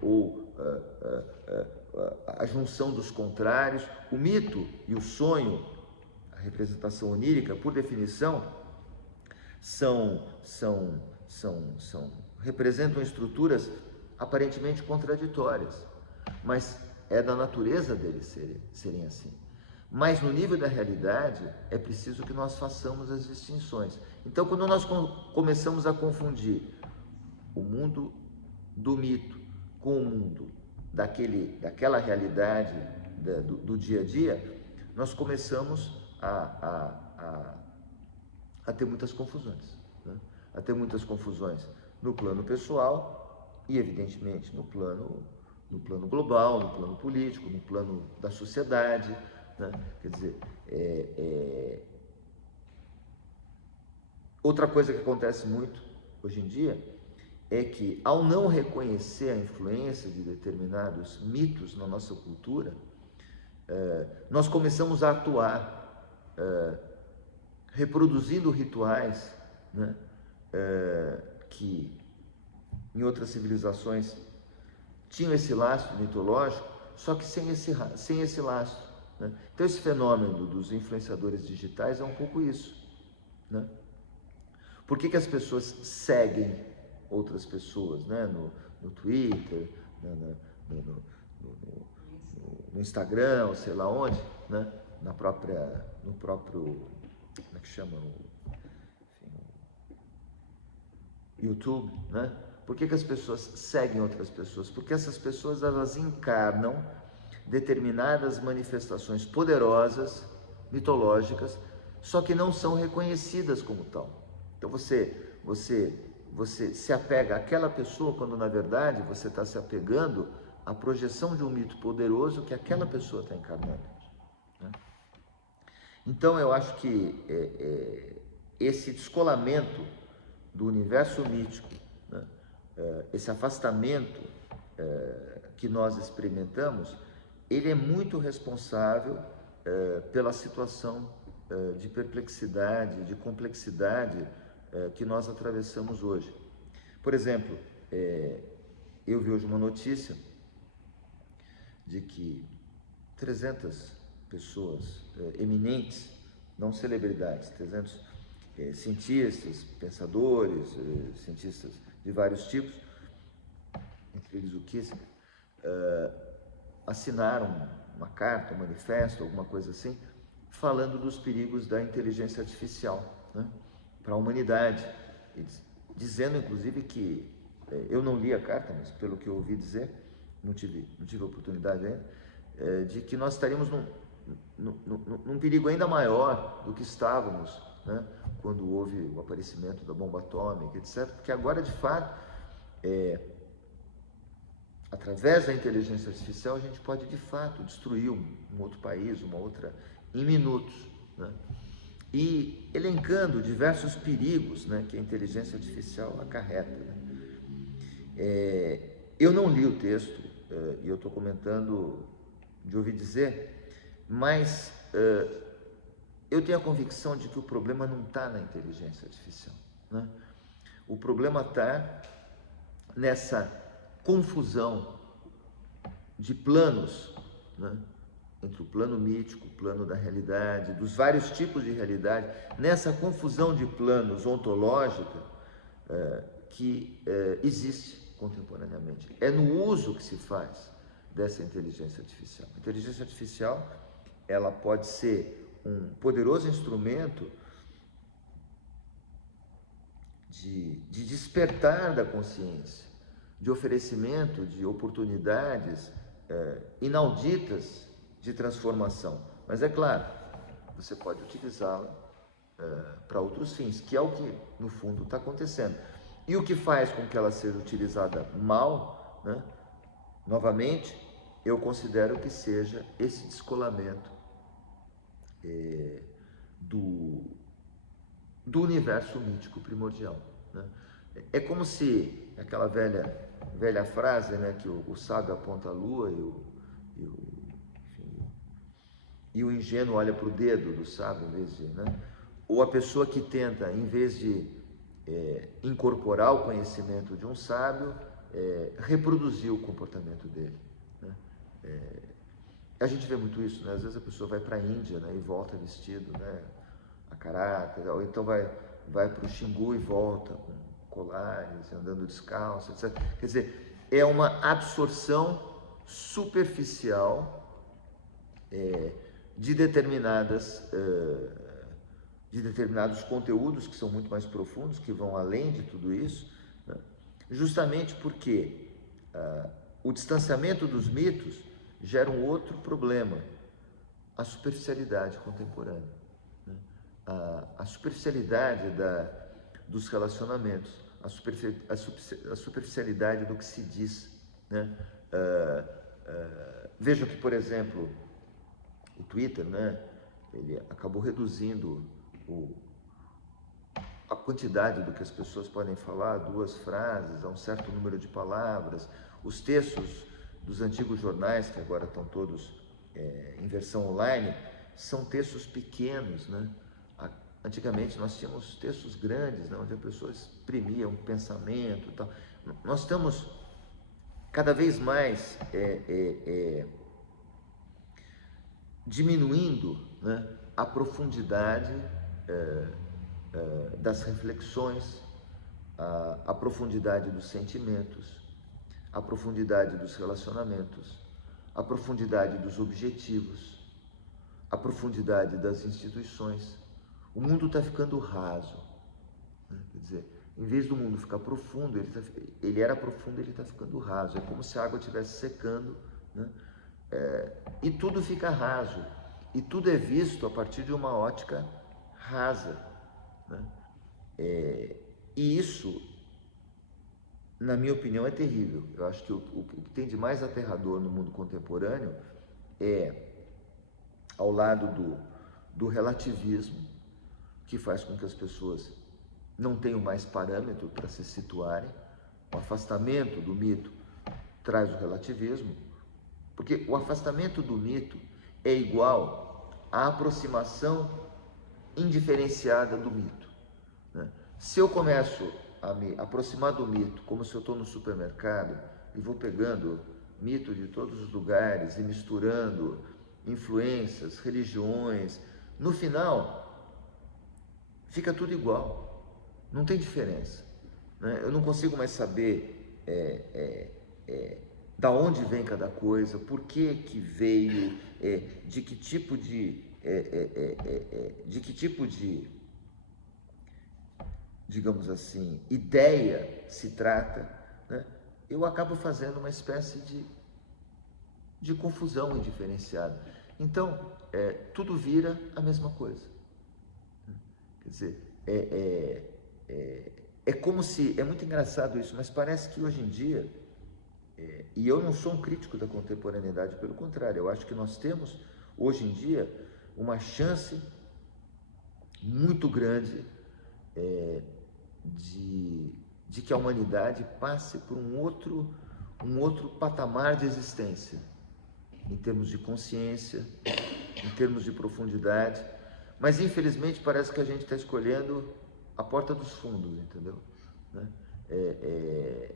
Ou a junção dos contrários. O mito e o sonho, a representação onírica, por definição, representam estruturas aparentemente contraditórias, mas é da natureza deles serem assim. Mas no nível da realidade é preciso que nós façamos as distinções. Então, quando nós começamos a confundir o mundo do mito com o mundo daquela realidade do dia a dia, nós começamos a ter muitas confusões, né? A ter muitas confusões no plano pessoal e, evidentemente, no plano global, no plano político, no plano da sociedade, né? Quer dizer, outra coisa que acontece muito hoje em dia é que, ao não reconhecer a influência de determinados mitos na nossa cultura, nós começamos a atuar reproduzindo rituais, né? Que em outras civilizações tinham esse lastro mitológico, só que sem esse lastro, né? Então esse fenômeno dos influenciadores digitais é um pouco isso, né? Por que as pessoas seguem outras pessoas, né? No Twitter, no Instagram, ou sei lá onde, né? No próprio, como é que chama? YouTube, né? Por que as pessoas seguem outras pessoas? Porque essas pessoas, elas encarnam determinadas manifestações poderosas, mitológicas, só que não são reconhecidas como tal. Então você se apega àquela pessoa quando na verdade você está se apegando à projeção de um mito poderoso que aquela pessoa está encarnando, né? Então eu acho que esse descolamento do universo mítico, né, esse afastamento que nós experimentamos, ele é muito responsável pela situação de perplexidade, de complexidade que nós atravessamos hoje. Por exemplo, eu vi hoje uma notícia de que 300 pessoas eminentes, não celebridades, 300 cientistas, pensadores, cientistas de vários tipos, entre eles o Kissinger, assinaram uma carta, um manifesto, alguma coisa assim, falando dos perigos da inteligência artificial, né, para a humanidade, dizendo inclusive que, eu não li a carta, mas pelo que eu ouvi dizer, não tive a oportunidade ainda, de que nós estaríamos num perigo ainda maior do que estávamos, né, quando houve o aparecimento da bomba atômica, etc. Porque agora, de fato, através da inteligência artificial, a gente pode, de fato, destruir um outro país, uma outra, em minutos, né? E elencando diversos perigos, né, que a inteligência artificial acarreta, né? Eu não li o texto, e eu estou comentando de ouvir dizer, mas eu tenho a convicção de que o problema não está na inteligência artificial, né? O problema está nessa confusão de planos, né, entre o plano mítico, o plano da realidade, dos vários tipos de realidade, nessa confusão de planos ontológica que existe contemporaneamente. É no uso que se faz dessa inteligência artificial. A inteligência artificial, ela pode ser um poderoso instrumento de despertar da consciência, de oferecimento de oportunidades inauditas de transformação. Mas é claro, você pode utilizá-la para outros fins, que é o que no fundo está acontecendo. E o que faz com que ela seja utilizada mal, né, novamente, eu considero que seja esse descolamento do universo mítico primordial, né? É como se aquela velha frase, né, que o sábio aponta a lua e o ingênuo olha para o dedo do sábio, em vez de, né? Ou a pessoa que tenta, em vez de incorporar o conhecimento de um sábio, reproduzir o comportamento dele, né? A gente vê muito isso, né? Às vezes a pessoa vai para a Índia, né, e volta vestido, né, a caráter, ou então vai para o Xingu e volta com colares, andando descalço, etc. Quer dizer, é uma absorção superficial de determinados conteúdos que são muito mais profundos, que vão além de tudo isso, né? Justamente porque o distanciamento dos mitos gera um outro problema, a superficialidade contemporânea, né? A superficialidade dos relacionamentos, a superficialidade do que se diz, né? Vejam que, por exemplo, o Twitter, né, ele acabou reduzindo a quantidade do que as pessoas podem falar, 2 frases, a um certo número de palavras. Os textos dos antigos jornais, que agora estão todos em versão online, são textos pequenos, né? Antigamente nós tínhamos textos grandes, né, onde a pessoa exprimia um pensamento e tal. Nós estamos cada vez mais diminuindo, né, a profundidade das reflexões, a profundidade dos sentimentos, a profundidade dos relacionamentos, a profundidade dos objetivos, a profundidade das instituições. O mundo está ficando raso, né? Quer dizer, em vez do mundo ficar profundo, ele era profundo, ele está ficando raso. É como se a água estivesse secando, né? E tudo fica raso, e tudo é visto a partir de uma ótica rasa, né? E isso, na minha opinião, é terrível. Eu acho que o que tem de mais aterrador no mundo contemporâneo é, ao lado do relativismo, que faz com que as pessoas não tenham mais parâmetro para se situarem. O afastamento do mito traz o relativismo, porque o afastamento do mito é igual à aproximação indiferenciada do mito, né? Se eu começo a me aproximar do mito como se eu estou no supermercado e vou pegando mito de todos os lugares e misturando influências, religiões, no final fica tudo igual, não tem diferença, né? Eu não consigo mais saber da onde vem cada coisa, por que que veio, de que tipo de digamos assim, ideia se trata, né? Eu acabo fazendo uma espécie de confusão indiferenciada. Então, tudo vira a mesma coisa. Quer dizer, é como se, é muito engraçado isso, mas parece que hoje em dia, e eu não sou um crítico da contemporaneidade, pelo contrário, eu acho que nós temos, hoje em dia, uma chance muito grande de que a humanidade passe por um outro patamar de existência, em termos de consciência, em termos de profundidade, mas infelizmente parece que a gente está escolhendo a porta dos fundos, entendeu? Né?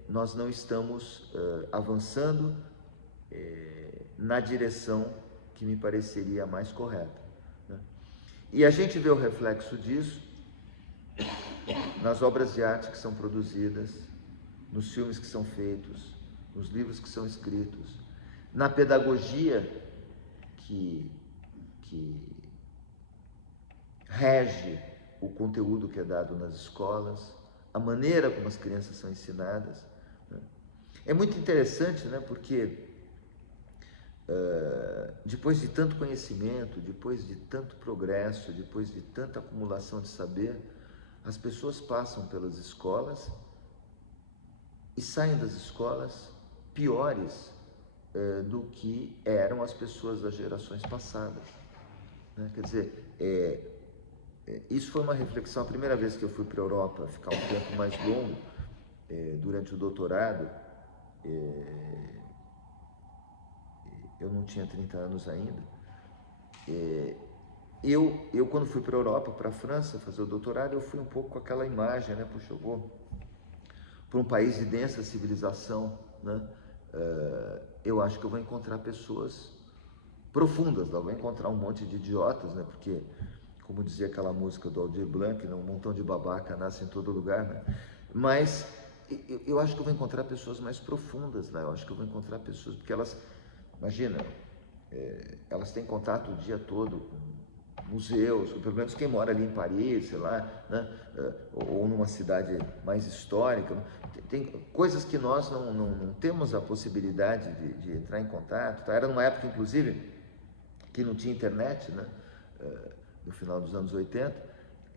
Nós não estamos avançando na direção que me pareceria a mais correta, né? E a gente vê o reflexo disso nas obras de arte que são produzidas, nos filmes que são feitos, nos livros que são escritos, na pedagogia que rege o conteúdo que é dado nas escolas, a maneira como as crianças são ensinadas, né? É muito interessante, né? Porque depois de tanto conhecimento, depois de tanto progresso, depois de tanta acumulação de saber, as pessoas passam pelas escolas e saem das escolas piores do que eram as pessoas das gerações passadas, né? Quer dizer, isso foi uma reflexão. A primeira vez que eu fui para a Europa, ficar um tempo mais longo, durante o doutorado, eu não tinha 30 anos ainda, eu quando fui para a Europa, para a França, fazer o doutorado, eu fui um pouco com aquela imagem, né? Puxa, eu vou para um país de densa civilização, né? Eu acho que eu vou encontrar pessoas profundas, não vou encontrar um monte de idiotas, né? Porque, como dizia aquela música do Aldir Blanc, né? Um montão de babaca nasce em todo lugar, né? Mas eu acho que eu vou encontrar pessoas mais profundas lá, eu acho que eu vou encontrar pessoas, porque elas, imagina, elas têm contato o dia todo com museus, ou pelo menos quem mora ali em Paris, sei lá, né? Ou numa cidade mais histórica, tem coisas que nós não temos a possibilidade de entrar em contato, tá? Era numa época, inclusive, que não tinha internet, né? No final dos anos 80,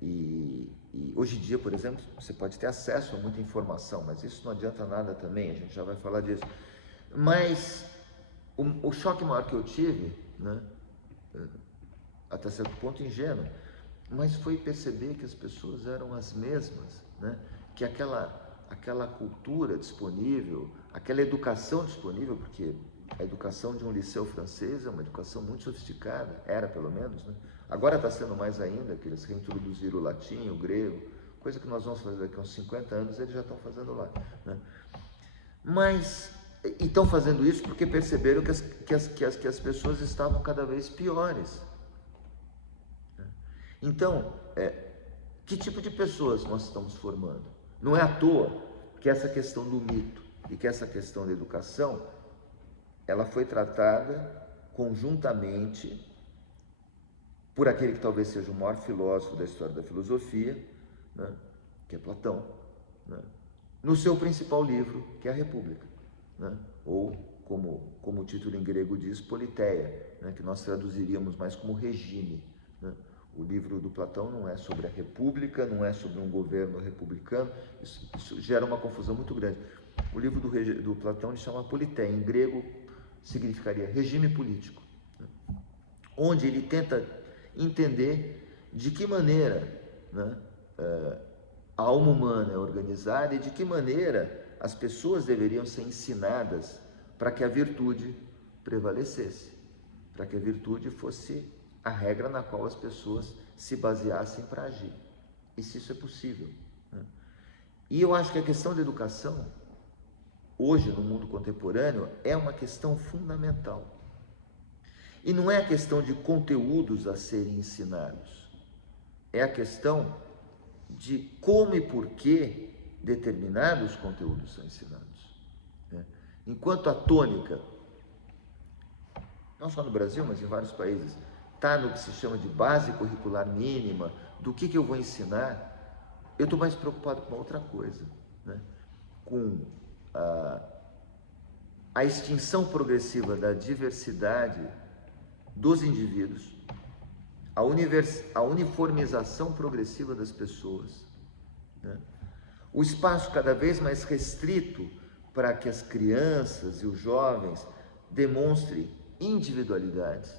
e hoje em dia, por exemplo, você pode ter acesso a muita informação, mas isso não adianta nada também, a gente já vai falar disso. Mas o choque maior que eu tive, né? Até certo ponto ingênuo, mas foi perceber que as pessoas eram as mesmas, né? Que aquela cultura disponível, aquela educação disponível, porque a educação de um liceu francês é uma educação muito sofisticada, era pelo menos, né? Agora está sendo mais ainda, que eles reintroduziram o latim, o grego, coisa que nós vamos fazer daqui a uns 50 anos, eles já estão fazendo lá, né? Mas, e estão fazendo isso porque perceberam que as pessoas estavam cada vez piores. Então, que tipo de pessoas nós estamos formando? Não é à toa que essa questão do mito e que essa questão da educação, ela foi tratada conjuntamente por aquele que talvez seja o maior filósofo da história da filosofia, né? Que é Platão, né? No seu principal livro, que é a República, né? Ou, como o título em grego diz, Politeia, né? Que nós traduziríamos mais como regime, né? O livro do Platão não é sobre a república, não é sobre um governo republicano, isso gera uma confusão muito grande. O livro do Platão ele chama Politeia, em grego significaria regime político, né? Onde ele tenta entender de que maneira, né, a alma humana é organizada e de que maneira as pessoas deveriam ser ensinadas para que a virtude prevalecesse, para que a virtude fosse a regra na qual as pessoas se baseassem para agir, e se isso é possível, né? E eu acho que a questão da educação, hoje no mundo contemporâneo, é uma questão fundamental. E não é a questão de conteúdos a serem ensinados, é a questão de como e por que determinados conteúdos são ensinados, né? Enquanto a tônica, não só no Brasil, mas em vários países, está no que se chama de base curricular mínima, do que eu vou ensinar, eu estou mais preocupado com outra coisa, né? Com a extinção progressiva da diversidade dos indivíduos, a uniformização progressiva das pessoas, né? O espaço cada vez mais restrito para que as crianças e os jovens demonstrem individualidades,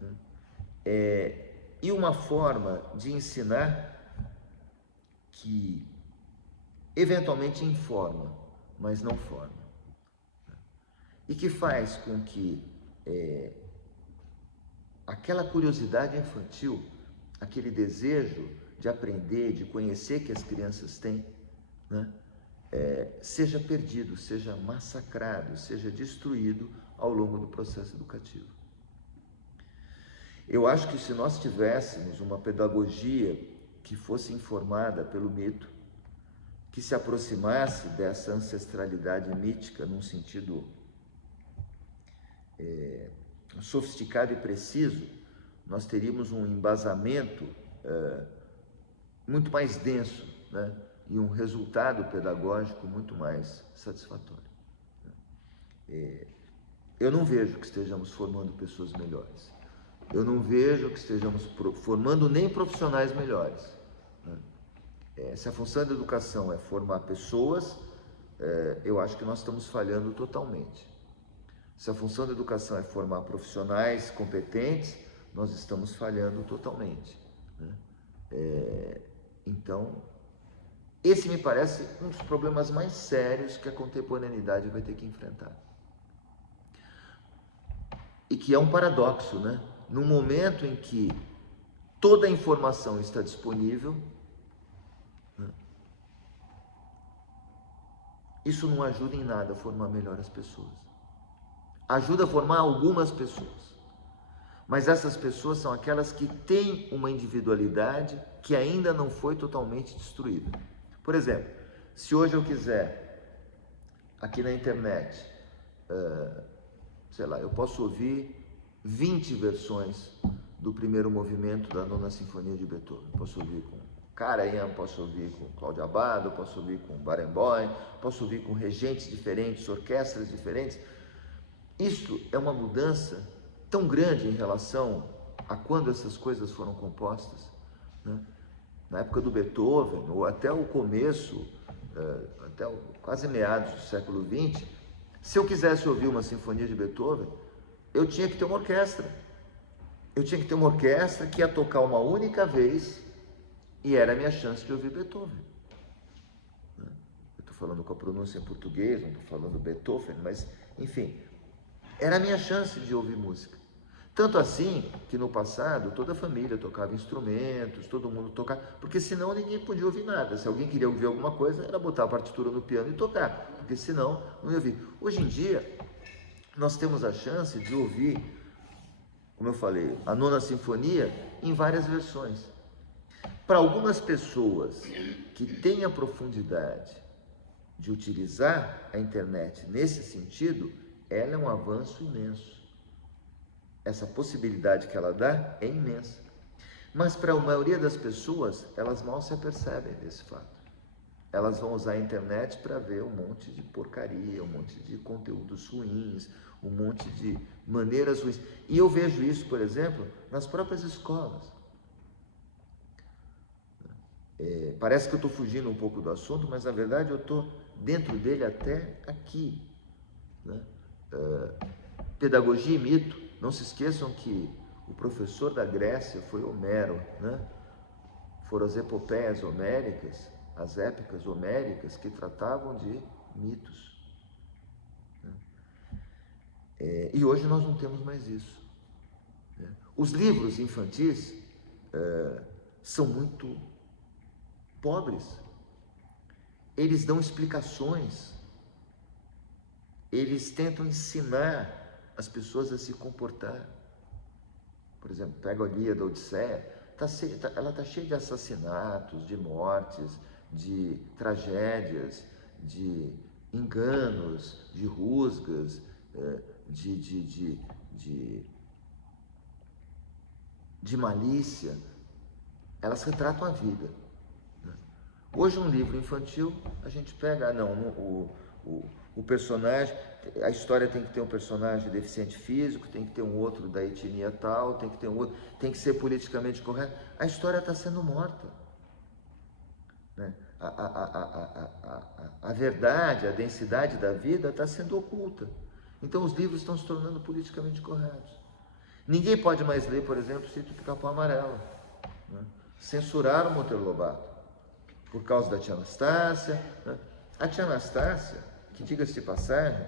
né? E uma forma de ensinar que eventualmente informa, mas não forma, né? E que faz com que aquela curiosidade infantil, aquele desejo de aprender, de conhecer que as crianças têm, né, seja perdido, seja massacrado, seja destruído ao longo do processo educativo. Eu acho que se nós tivéssemos uma pedagogia que fosse informada pelo mito, que se aproximasse dessa ancestralidade mítica num sentido sofisticado e preciso, nós teríamos um embasamento muito mais denso, né? E um resultado pedagógico muito mais satisfatório. Eu não vejo que estejamos formando pessoas melhores. Eu não vejo que estejamos formando nem profissionais melhores, né? Se a função da educação é formar pessoas, eu acho que nós estamos falhando totalmente. Se a função da educação é formar profissionais competentes, nós estamos falhando totalmente, né? Então, esse me parece um dos problemas mais sérios que a contemporaneidade vai ter que enfrentar. E que é um paradoxo, né? No momento em que toda a informação está disponível, né, isso não ajuda em nada a formar melhor as pessoas. Ajuda a formar algumas pessoas, mas essas pessoas são aquelas que têm uma individualidade que ainda não foi totalmente destruída. Por exemplo, se hoje eu quiser, aqui na internet, sei lá, eu posso ouvir 20 versões do primeiro movimento da Nona Sinfonia de Beethoven. Posso ouvir com Karajan, posso ouvir com Cláudio Abbado, posso ouvir com Barenboim, posso ouvir com regentes diferentes, orquestras diferentes. Isso é uma mudança tão grande em relação a quando essas coisas foram compostas, né? Na época do Beethoven, ou até o começo, quase meados do século XX, se eu quisesse ouvir uma sinfonia de Beethoven, eu tinha que ter uma orquestra. Eu tinha que ter uma orquestra que ia tocar uma única vez e era a minha chance de ouvir Beethoven. Eu estou falando com a pronúncia em português, não estou falando Beethoven, mas, enfim, era a minha chance de ouvir música. Tanto assim que no passado toda a família tocava instrumentos, todo mundo tocava, porque senão ninguém podia ouvir nada. Se alguém queria ouvir alguma coisa, era botar a partitura no piano e tocar, porque senão não ia ouvir. Hoje em dia, nós temos a chance de ouvir, como eu falei, a Nona Sinfonia em várias versões. Para algumas pessoas que têm a profundidade de utilizar a internet nesse sentido, ela é um avanço imenso. Essa possibilidade que ela dá é imensa. Mas para a maioria das pessoas, elas mal se apercebem desse fato. Elas vão usar a internet para ver um monte de porcaria, um monte de conteúdos ruins, um monte de maneiras ruins. E eu vejo isso, por exemplo, nas próprias escolas. Parece que eu estou fugindo um pouco do assunto, mas na verdade eu estou dentro dele até aqui, né? Pedagogia e mito. Não se esqueçam que o professor da Grécia foi Homero, né? Foram as epopeias homéricas, as épicas homéricas que tratavam de mitos. Né? E hoje nós não temos mais isso. Né? Os livros infantis são muito pobres. Eles dão explicações. Eles tentam ensinar as pessoas a se comportar. Por exemplo, pega a Ilíada, a Odisseia, ela está cheia de assassinatos, de mortes, de tragédias, de enganos, de rusgas, de malícia. Elas retratam a vida. Hoje um livro infantil, a gente pega, o personagem, a história tem que ter um personagem deficiente físico, tem que ter um outro da etnia tal, tem que ter um outro, tem que ser politicamente correto. A história está sendo morta. Né? A verdade, a densidade da vida está sendo oculta. Então os livros estão se tornando politicamente corretos. Ninguém pode mais ler, por exemplo, o Sítio do Pica-Pau Amarelo. Né? Censuraram o Monteiro Lobato por causa da tia Anastácia. Né? A tia Anastácia, que, diga-se de passagem,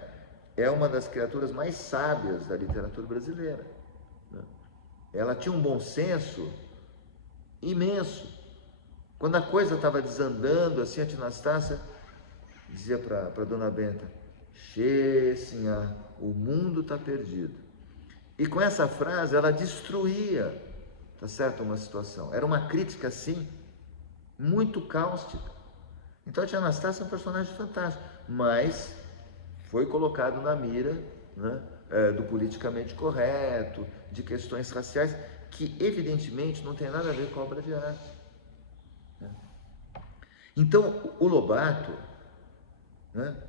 é uma das criaturas mais sábias da literatura brasileira. Né? Ela tinha um bom senso imenso. Quando a coisa estava desandando, assim, a tia Anastácia dizia para Dona Benta: "Xê, senhor, o mundo está perdido." E com essa frase ela destruía, tá certo, uma situação. Era uma crítica, assim, muito cáustica. Então a tia Anastácia é um personagem fantástico, mas foi colocado na mira, né, do politicamente correto, de questões raciais, que evidentemente não tem nada a ver com a obra de arte. Né? Então o Lobato, né,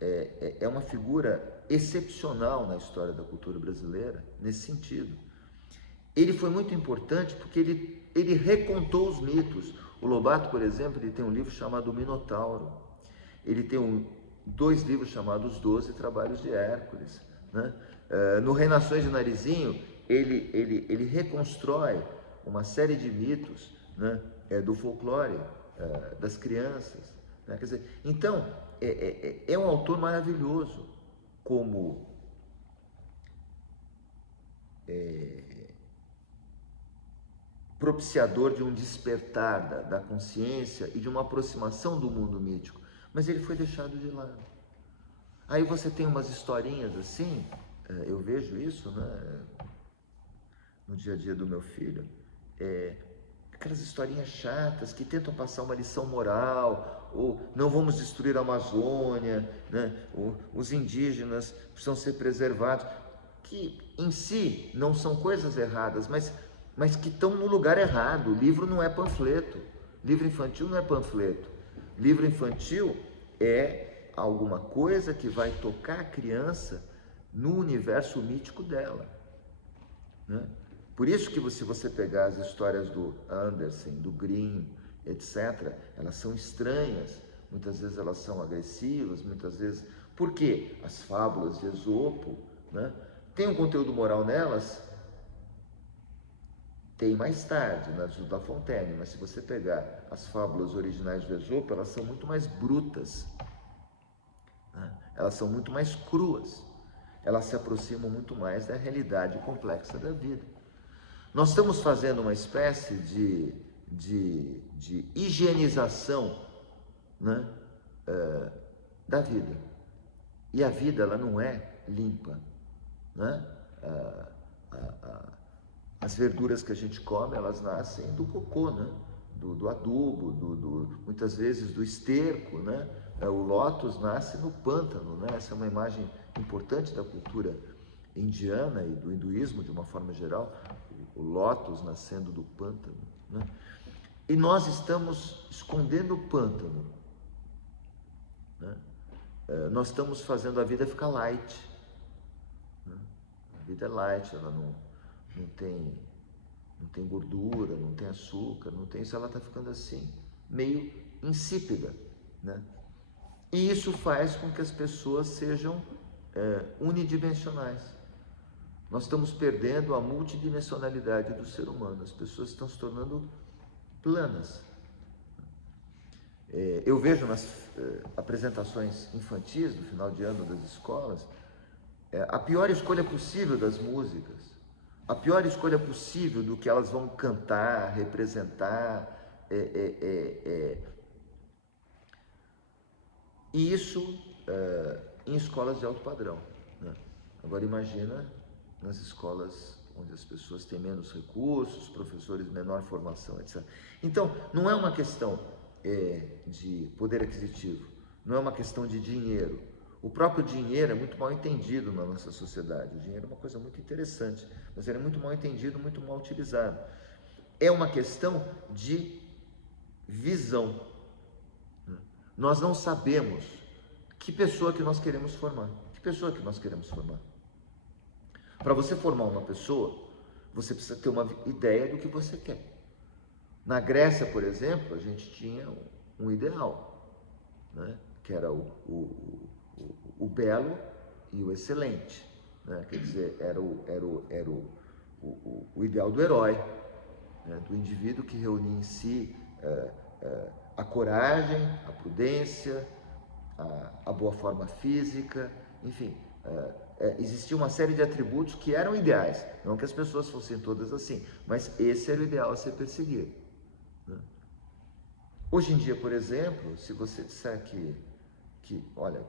é uma figura excepcional na história da cultura brasileira, nesse sentido. Ele foi muito importante porque ele recontou os mitos. O Lobato, por exemplo, ele tem um livro chamado O Minotauro. Ele tem dois livros chamados Os 12 Trabalhos de Hércules. Né? No Reinações de Narizinho, ele reconstrói uma série de mitos, né, do folclore das crianças. Né? Quer dizer, então, é um autor maravilhoso como propiciador de um despertar da consciência e de uma aproximação do mundo mítico, mas ele foi deixado de lado. Aí você tem umas historinhas assim, eu vejo isso, né, no dia a dia do meu filho, aquelas historinhas chatas que tentam passar uma lição moral, ou não vamos destruir a Amazônia, né, os indígenas precisam ser preservados, que em si não são coisas erradas, mas que estão no lugar errado. O livro não é panfleto, livro infantil não é panfleto, livro infantil é alguma coisa que vai tocar a criança no universo mítico dela. Né? Por isso que se você pegar as histórias do Andersen, do Grimm, etc., elas são estranhas, muitas vezes elas são agressivas, muitas vezes... Por quê? As fábulas de Esopo, né? Tem um conteúdo moral nelas? Tem mais tarde, nas do La Fontaine, mas se você pegar as fábulas originais do Esopo, elas são muito mais brutas, né? Elas são muito mais cruas, elas se aproximam muito mais da realidade complexa da vida. Nós estamos fazendo uma espécie de higienização, né, da vida. E a vida, ela não é limpa. Né? As verduras que a gente come, elas nascem do cocô, né? do adubo, muitas vezes do esterco. Né? O lótus nasce no pântano. Né? Essa é uma imagem importante da cultura indiana e do hinduísmo de uma forma geral, o lótus nascendo do pântano. Né? E nós estamos escondendo o pântano. Né? Nós estamos fazendo a vida ficar light. Né? A vida é light, ela não tem gordura, não tem açúcar, não tem isso, ela está ficando assim, meio insípida. Né? E isso faz com que as pessoas sejam unidimensionais. Nós estamos perdendo a multidimensionalidade do ser humano. As pessoas estão se tornando planas. Eu vejo nas apresentações infantis do final de ano das escolas, a pior escolha possível das músicas, a pior escolha possível do que elas vão cantar, representar, e isso em escolas de alto padrão, né? Agora imagina nas escolas onde as pessoas têm menos recursos, professores menor formação, etc. Então, não é uma questão de poder aquisitivo, não é uma questão de dinheiro. O próprio dinheiro é muito mal entendido na nossa sociedade. O dinheiro é uma coisa muito interessante, mas ele é muito mal entendido, muito mal utilizado. É uma questão de visão. Nós não sabemos que pessoa que nós queremos formar. Que pessoa que nós queremos formar? Para você formar uma pessoa, você precisa ter uma ideia do que você quer. Na Grécia, por exemplo, a gente tinha um ideal, né? Que era o belo e o excelente, né? Quer dizer, era o ideal do herói, né? Do indivíduo que reunia em si a coragem, a prudência, a boa forma física, enfim, existia uma série de atributos que eram ideais, não que as pessoas fossem todas assim, mas esse era o ideal a ser perseguido, né? Hoje em dia, por exemplo, se você disser que olha,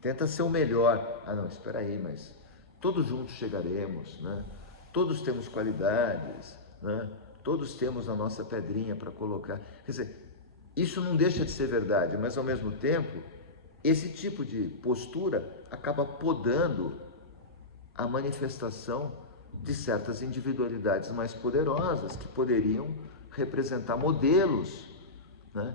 tenta ser o melhor, não, espera aí, mas todos juntos chegaremos, né? Todos temos qualidades, né? Todos temos a nossa pedrinha para colocar. Quer dizer, isso não deixa de ser verdade, mas ao mesmo tempo, esse tipo de postura acaba podando a manifestação de certas individualidades mais poderosas que poderiam representar modelos, né?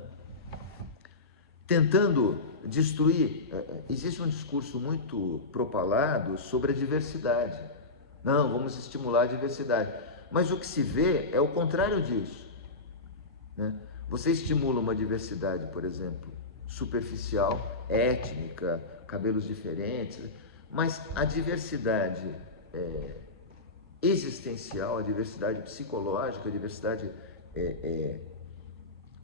Tentando destruir. Existe um discurso muito propalado sobre a diversidade. Não, vamos estimular a diversidade. Mas o que se vê é o contrário disso, né? Você estimula uma diversidade, por exemplo, superficial, étnica, cabelos diferentes, mas a diversidade existencial, a diversidade psicológica, a diversidade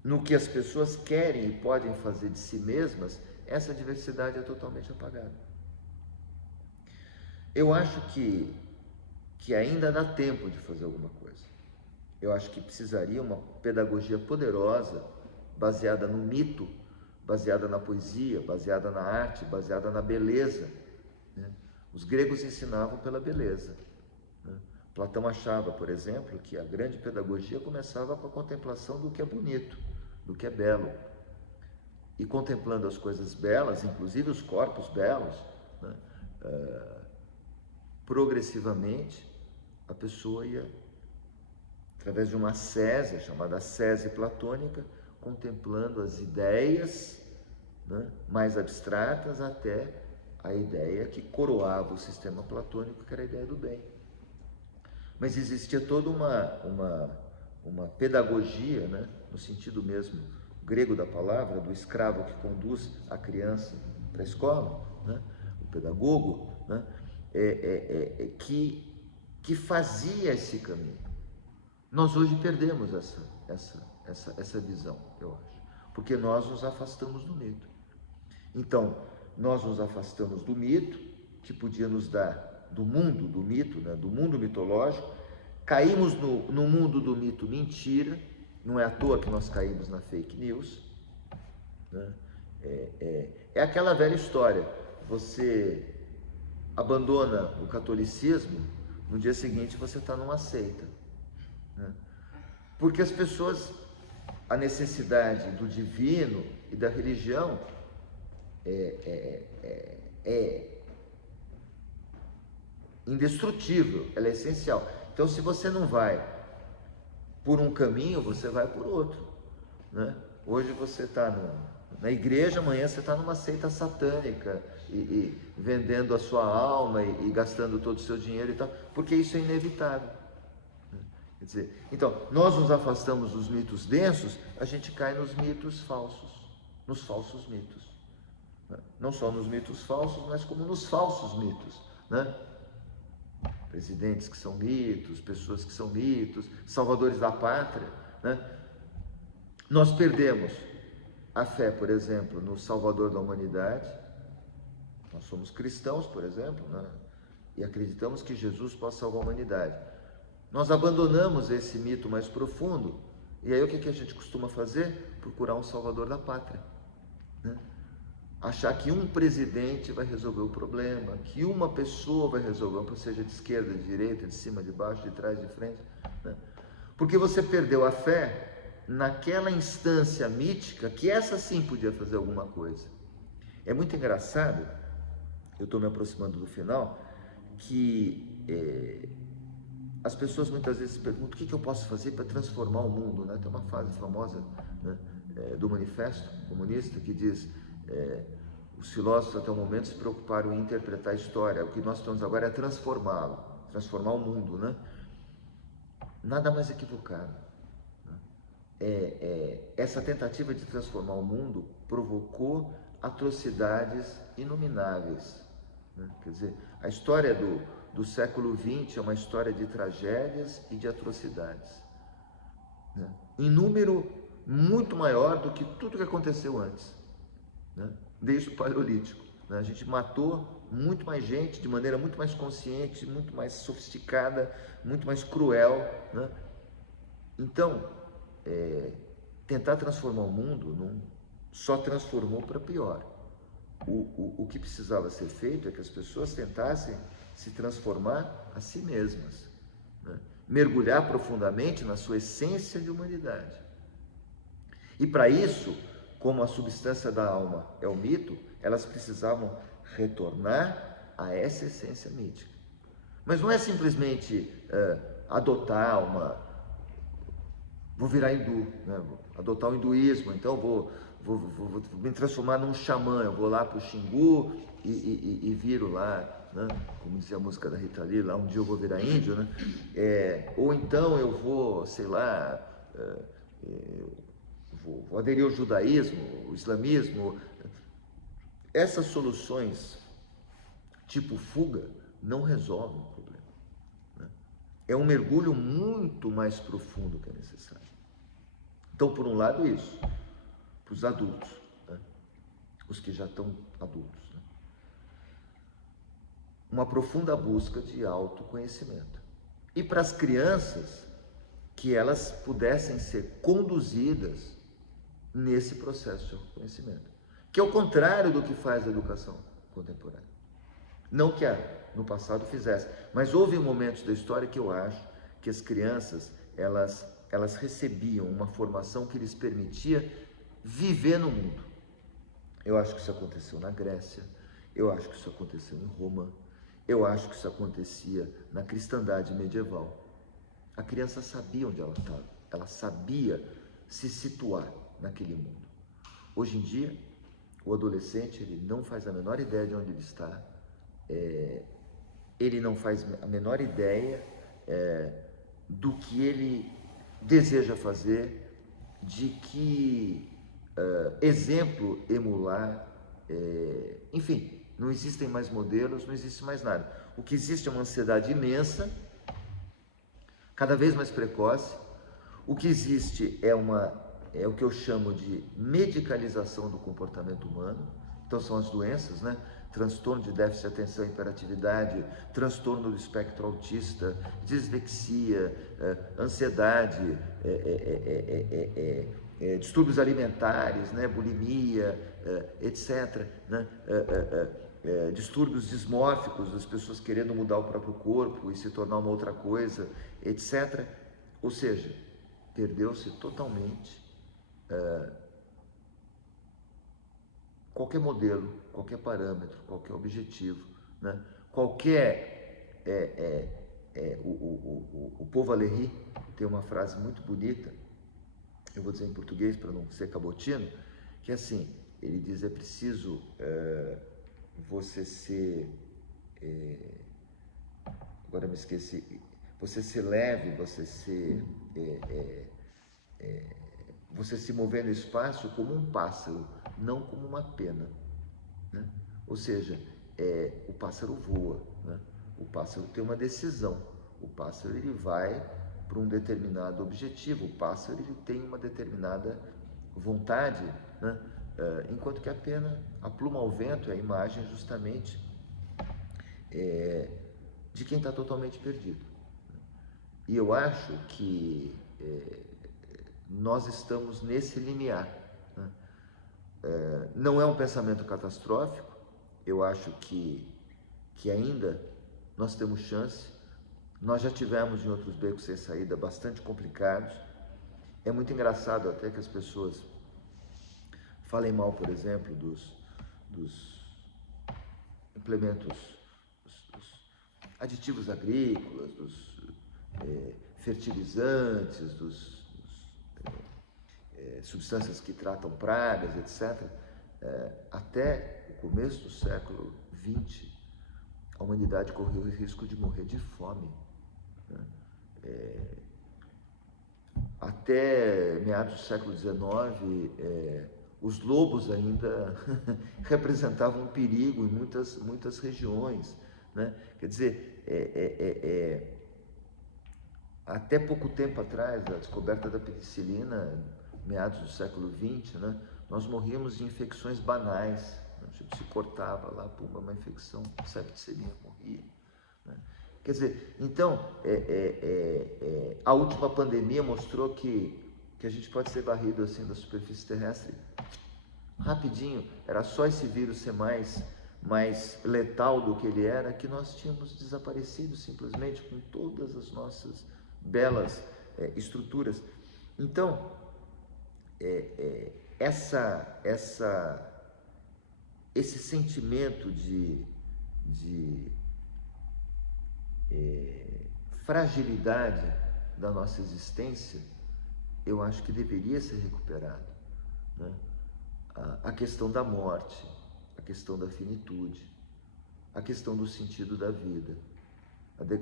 no que as pessoas querem e podem fazer de si mesmas, essa diversidade é totalmente apagada. Eu acho que ainda dá tempo de fazer alguma coisa. Eu acho que precisaria uma pedagogia poderosa, baseada no mito, baseada na poesia, baseada na arte, baseada na beleza, né? Os gregos ensinavam pela beleza, né? Platão achava, por exemplo, que a grande pedagogia começava com a contemplação do que é bonito, do que é belo. E contemplando as coisas belas, inclusive os corpos belos, né? Progressivamente, a pessoa ia, através de uma ascese, chamada ascese platônica, contemplando as ideias, né, mais abstratas, até a ideia que coroava o sistema platônico, que era a ideia do bem. Mas existia toda uma pedagogia, né, no sentido mesmo grego da palavra, do escravo que conduz a criança para a escola, né, o pedagogo, né, que fazia esse caminho. Nós hoje perdemos essa visão, eu acho, porque nós nos afastamos do mito. Então, nós nos afastamos do mito, que podia nos dar do mundo do mito, né, do mundo mitológico, caímos no mundo do mito mentira, não é à toa que nós caímos na fake news, né? É aquela velha história, você abandona o catolicismo, no dia seguinte você está numa seita, né? Porque as pessoas, a necessidade do divino e da religião é indestrutível, ela é essencial. Então, se você não vai por um caminho, você vai por outro, né? Hoje você está na igreja, amanhã você está numa seita satânica e vendendo a sua alma e gastando todo o seu dinheiro e tal, porque isso é inevitável. Quer dizer, então, nós nos afastamos dos mitos densos, a gente cai nos mitos falsos, nos falsos mitos. Não só nos mitos falsos, mas como nos falsos mitos. né? Presidentes que são mitos, pessoas que são mitos, salvadores da pátria, né? Nós perdemos a fé, por exemplo, no Salvador da humanidade. Nós somos cristãos, por exemplo, né? E acreditamos que Jesus possa salvar a humanidade. Nós abandonamos esse mito mais profundo, e aí o que a gente costuma fazer? Procurar um salvador da pátria, né? Achar que um presidente vai resolver o problema, que uma pessoa vai resolver, seja de esquerda, de direita, de cima, de baixo, de trás, de frente, né? Porque você perdeu a fé naquela instância mítica, que essa sim podia fazer alguma coisa. É muito engraçado, eu estou me aproximando do final, que as pessoas muitas vezes se perguntam o que eu posso fazer para transformar o mundo, né? Tem uma frase famosa, né, do Manifesto Comunista que diz: os filósofos até o momento se preocuparam em interpretar a história, o que nós estamos agora é transformá-lo, transformar o mundo, né? Nada mais equivocado. Essa tentativa de transformar o mundo provocou atrocidades inomináveis, né? Quer dizer, a história do século XX é uma história de tragédias e de atrocidades, né? Em número muito maior do que tudo que aconteceu antes, né? Desde o Paleolítico, né? A gente matou muito mais gente de maneira muito mais consciente, muito mais sofisticada, muito mais cruel, né? Então, tentar transformar o mundo não só transformou para pior. O que precisava ser feito é que as pessoas tentassem se transformar a si mesmas, né? Mergulhar profundamente na sua essência de humanidade. E para isso, como a substância da alma é o mito, elas precisavam retornar a essa essência mítica. Mas não é simplesmente adotar vou virar hindu, né? Vou adotar o hinduísmo, então vou me transformar num xamã, eu vou lá para o Xingu e viro lá, né? Como dizia a música da Rita Lee, lá um dia eu vou virar índio, né? Ou então eu vou, sei lá, vou aderir ao judaísmo, o islamismo. Essas soluções tipo fuga não resolvem o problema, né? É um mergulho muito mais profundo que é necessário. Então, por um lado, isso, para os adultos, né? Os que já estão adultos, né? Uma profunda busca de autoconhecimento. E para as crianças, que elas pudessem ser conduzidas nesse processo de autoconhecimento, que é o contrário do que faz a educação contemporânea. Não que no passado fizesse, mas houve momentos da história que eu acho que as crianças, elas recebiam uma formação que lhes permitia viver no mundo. Eu acho que isso aconteceu na Grécia, eu acho que isso aconteceu em Roma, eu acho que isso acontecia na cristandade medieval. A criança sabia onde ela estava, ela sabia se situar naquele mundo. Hoje em dia, o adolescente, ele não faz a menor ideia de onde ele está, ele não faz a menor ideia do que ele deseja fazer, de que exemplo emular, enfim, não existem mais modelos, não existe mais nada. O que existe é uma ansiedade imensa, cada vez mais precoce. O que existe é o que eu chamo de medicalização do comportamento humano. Então são as doenças, né? Transtorno de déficit de atenção e hiperatividade, transtorno do espectro autista, dislexia, ansiedade, distúrbios alimentares, né? Bulimia, etc., né? Distúrbios dismórficos, das pessoas querendo mudar o próprio corpo e se tornar uma outra coisa, etc. Ou seja, perdeu-se totalmente qualquer modelo, qualquer parâmetro, qualquer objetivo, né? O Paul Valéry tem uma frase muito bonita, eu vou dizer em português para não ser cabotino, que é assim, ele diz: é preciso você ser, agora me esqueci, você ser leve, você se mover no espaço como um pássaro, não como uma pena, né? Ou seja, o pássaro voa, né? O pássaro tem uma decisão, o pássaro ele vai para um determinado objetivo, o pássaro ele tem uma determinada vontade, né? Enquanto que a pluma ao vento é a imagem justamente de quem está totalmente perdido. E eu acho que nós estamos nesse limiar, né? Não é um pensamento catastrófico, eu acho que ainda nós temos chance. Nós já tivemos em outros becos sem saída bastante complicados. É muito engraçado até que as pessoas falem mal, por exemplo, dos implementos, dos aditivos agrícolas, dos fertilizantes, substâncias que tratam pragas, etc. Até o começo do século XX, a humanidade correu o risco de morrer de fome, né? Até meados do século XIX, os lobos ainda representavam um perigo em muitas regiões, né? Quer dizer, até pouco tempo atrás, da descoberta da penicilina, meados do século XX, né? Nós morríamos de infecções banais, né? Tipo, se cortava lá, pumba, uma infecção, septicemia, morria, né? Quer dizer, então, a última pandemia mostrou que a gente pode ser varrido assim da superfície terrestre rapidinho. Era só esse vírus ser mais letal do que ele era, que nós tínhamos desaparecido simplesmente com todas as nossas belas estruturas. Então, esse sentimento de fragilidade da nossa existência, eu acho que deveria ser recuperado, né? A questão da morte, a questão da finitude, a questão do sentido da vida,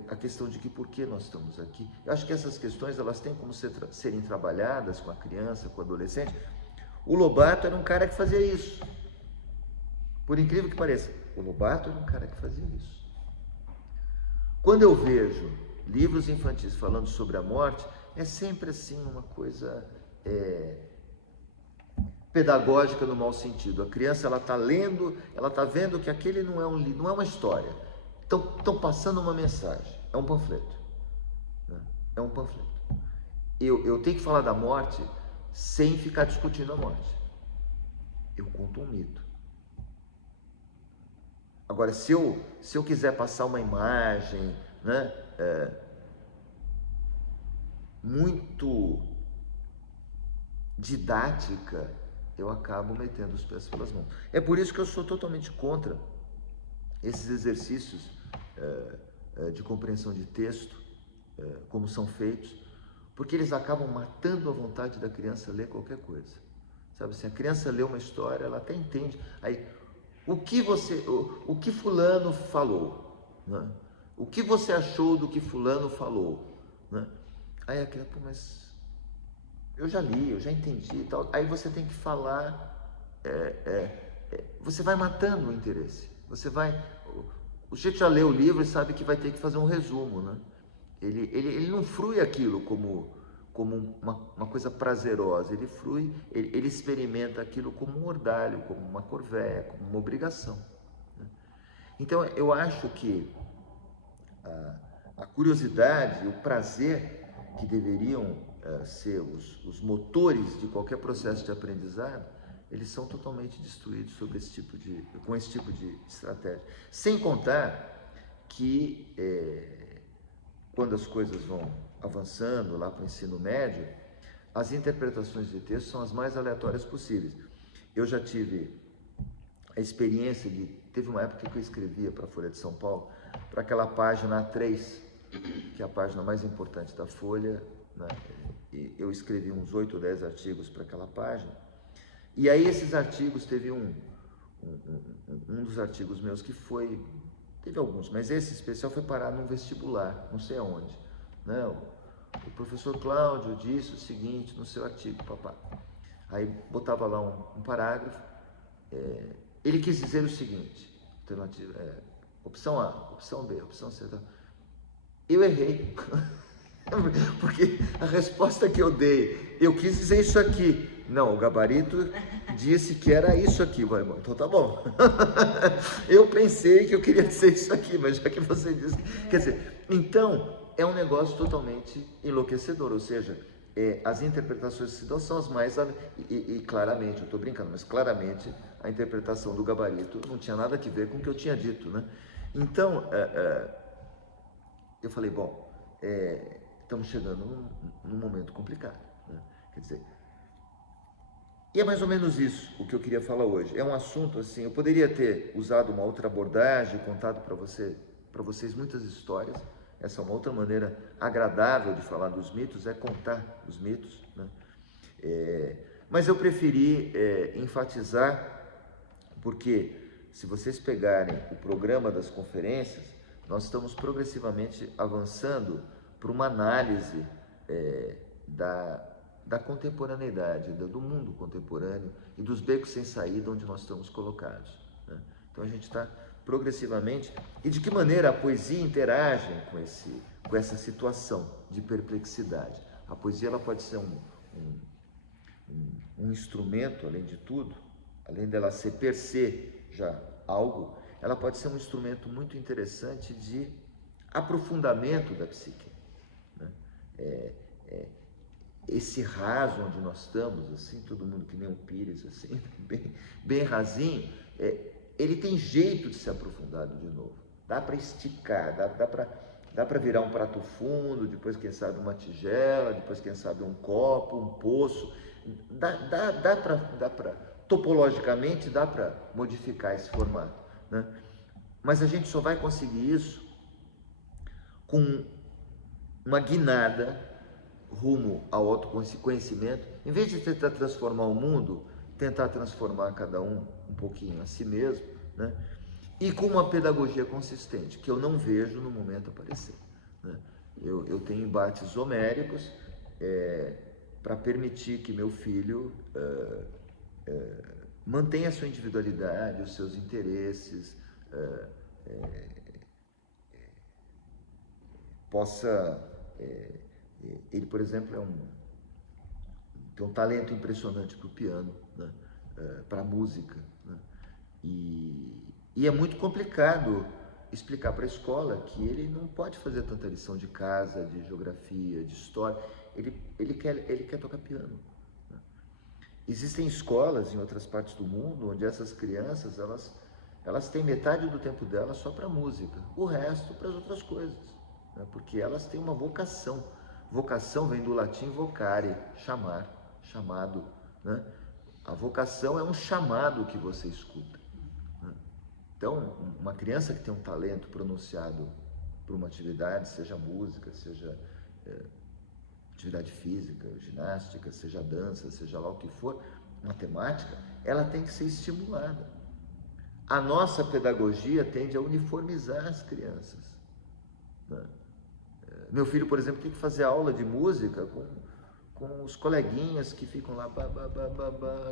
a questão de que por que nós estamos aqui. Eu acho que essas questões elas têm como serem trabalhadas com a criança, com o adolescente. O Lobato era um cara que fazia isso. Por incrível que pareça, o Lobato era um cara que fazia isso. Quando eu vejo livros infantis falando sobre a morte, é sempre assim uma coisa pedagógica no mau sentido. A criança ela está lendo, ela está vendo que aquele não é um livro, não é uma história. Estão passando uma mensagem. É um panfleto, né? É um panfleto. Eu tenho que falar da morte sem ficar discutindo a morte. Eu conto um mito. Agora, se eu quiser passar uma imagem, né, muito didática, eu acabo metendo os pés pelas mãos. É por isso que eu sou totalmente contra esses exercícios de compreensão de texto, como são feitos, porque eles acabam matando a vontade da criança a ler qualquer coisa. Sabe assim, a criança lê uma história, ela até entende. Aí, o que fulano falou, né? O que você achou do que fulano falou, né? Aí a criança, pô, mas eu já li, eu já entendi e tal. Aí você tem que falar, você vai matando o interesse. O sujeito já leu o livro e sabe que vai ter que fazer um resumo, né? Ele não frui aquilo como uma coisa prazerosa, ele experimenta aquilo como um ordalho, como uma corvéia, como uma obrigação, né? Então eu acho que a curiosidade e o prazer que deveriam ser os motores de qualquer processo de aprendizado, eles são totalmente destruídos com esse tipo de estratégia. Sem contar que quando as coisas vão avançando lá para o ensino médio, as interpretações de texto são as mais aleatórias possíveis. Eu já tive a experiência teve uma época que eu escrevia para a Folha de São Paulo, para aquela página A3, que é a página mais importante da Folha, né? E eu escrevi uns 8 ou 10 artigos para aquela página, e aí esses artigos, teve um dos artigos meus que teve alguns, mas esse especial foi parar num vestibular, não sei aonde, né? O professor Cláudio disse o seguinte no seu artigo, papá. Aí botava lá um parágrafo, ele quis dizer o seguinte, opção A, opção B, opção C. Eu errei, porque a resposta que eu dei, eu quis dizer isso aqui. Não, o gabarito disse que era isso aqui. Então tá bom. Eu pensei que eu queria dizer isso aqui, mas já que você disse... Quer dizer, então é um negócio totalmente enlouquecedor, ou seja, as interpretações que se dão são as mais... E claramente, eu estou brincando, mas claramente a interpretação do gabarito não tinha nada a ver com o que eu tinha dito, né? Então, eu falei, bom, estamos chegando num momento complicado, né? Quer dizer, e é mais ou menos isso o que eu queria falar hoje. É um assunto assim, eu poderia ter usado uma outra abordagem, contado para vocês muitas histórias. Essa é uma outra maneira agradável de falar dos mitos, é contar os mitos, né? Mas eu preferi enfatizar, porque se vocês pegarem o programa das conferências, nós estamos progressivamente avançando para uma análise da contemporaneidade, do mundo contemporâneo e dos becos sem saída onde nós estamos colocados, né? Então a gente está progressivamente... E de que maneira a poesia interage com essa situação de perplexidade? A poesia ela pode ser um instrumento, além de tudo, além dela ser per se já algo, ela pode ser um instrumento muito interessante de aprofundamento da psique, né? Esse raso onde nós estamos, assim, todo mundo que nem um pires, assim, bem rasinho, ele tem jeito de ser aprofundado de novo. Dá para esticar, dá para virar um prato fundo, depois quem sabe uma tigela, depois quem sabe um copo, um poço. Dá para topologicamente dá para modificar esse formato, né? Mas a gente só vai conseguir isso com uma guinada rumo ao autoconhecimento. Em vez de tentar transformar o mundo, tentar transformar cada um pouquinho a si mesmo, né? E com uma pedagogia consistente, que eu não vejo no momento aparecer, né? Eu tenho embates homéricos para permitir que meu filho mantenha a sua individualidade, os seus interesses, possa... ele, por exemplo, tem um talento impressionante para o piano, né? Para a música, né? E é muito complicado explicar para a escola que ele não pode fazer tanta lição de casa, de geografia, de história. Ele quer tocar piano, né? Existem escolas em outras partes do mundo onde essas crianças elas têm metade do tempo delas só para música, o resto para as outras coisas, né? Porque elas têm uma vocação. Vocação vem do latim vocare, chamar, chamado, né? A vocação é um chamado que você escuta, né? Então, uma criança que tem um talento pronunciado por uma atividade, seja música, seja atividade física, ginástica, seja dança, seja lá o que for, matemática, ela tem que ser estimulada. A nossa pedagogia tende a uniformizar as crianças, né? Meu filho, por exemplo, tem que fazer aula de música com os coleguinhas que ficam lá,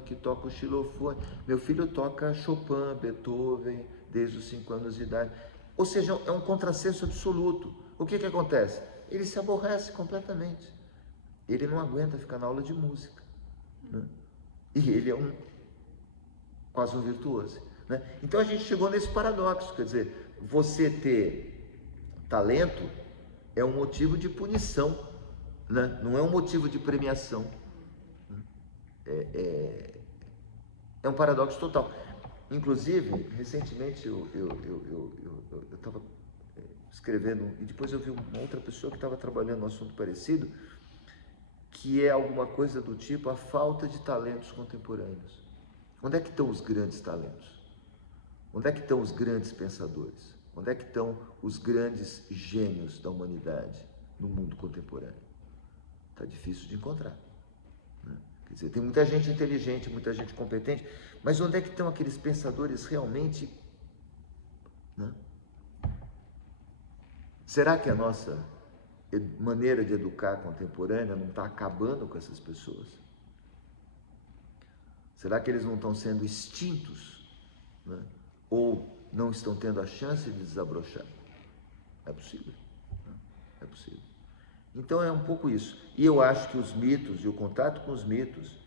que tocam o xilofone. Meu filho toca Chopin, Beethoven, desde os 5 anos de idade. Ou seja, é um contrassenso absoluto. O que acontece? Ele se aborrece completamente. Ele não aguenta ficar na aula de música, né? E ele é quase um virtuoso, né? Então a gente chegou nesse paradoxo, quer dizer, você ter talento é um motivo de punição, né? Não é um motivo de premiação. É um paradoxo total. Inclusive, recentemente eu estava escrevendo, e depois eu vi uma outra pessoa que estava trabalhando um assunto parecido, que é alguma coisa do tipo a falta de talentos contemporâneos. Onde é que estão os grandes talentos? Onde é que estão os grandes pensadores? Onde é que estão os grandes gênios da humanidade no mundo contemporâneo? Está difícil de encontrar, né? Quer dizer, tem muita gente inteligente, muita gente competente, mas onde é que estão aqueles pensadores realmente, né? Será que a nossa maneira de educar contemporânea não está acabando com essas pessoas? Será que eles não estão sendo extintos, né? Ou não estão tendo a chance de desabrochar? É possível, né? É possível. Então é um pouco isso. E eu acho que os mitos e o contato com os mitos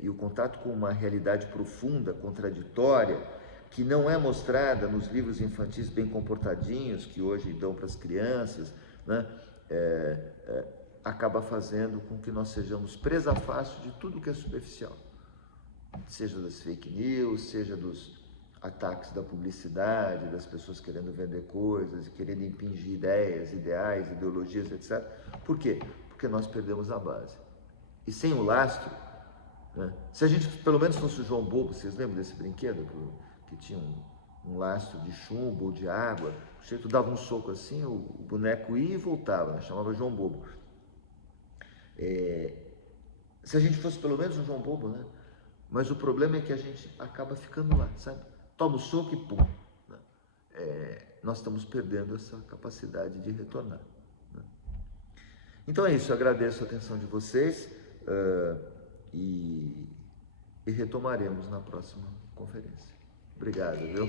e o contato com uma realidade profunda, contraditória, que não é mostrada nos livros infantis bem comportadinhos que hoje dão para as crianças, né? Acaba fazendo com que nós sejamos presa fácil de tudo que é superficial, seja das fake news, seja dos ataques da publicidade, das pessoas querendo vender coisas e querendo impingir ideias, ideais, ideologias, etc. Por quê? Porque nós perdemos a base. E sem o lastro, né? Se a gente pelo menos fosse o João Bobo, vocês lembram desse brinquedo que tinha um lastro de chumbo ou de água, o sujeito dava um soco assim, o boneco ia e voltava, né? Chamava João Bobo. Se a gente fosse pelo menos um João Bobo, né? Mas o problema é que a gente acaba ficando lá, sabe? Toma o soco e pum. Né? Nós estamos perdendo essa capacidade de retornar. Né? Então é isso, eu agradeço a atenção de vocês e retomaremos na próxima conferência. Obrigado, viu?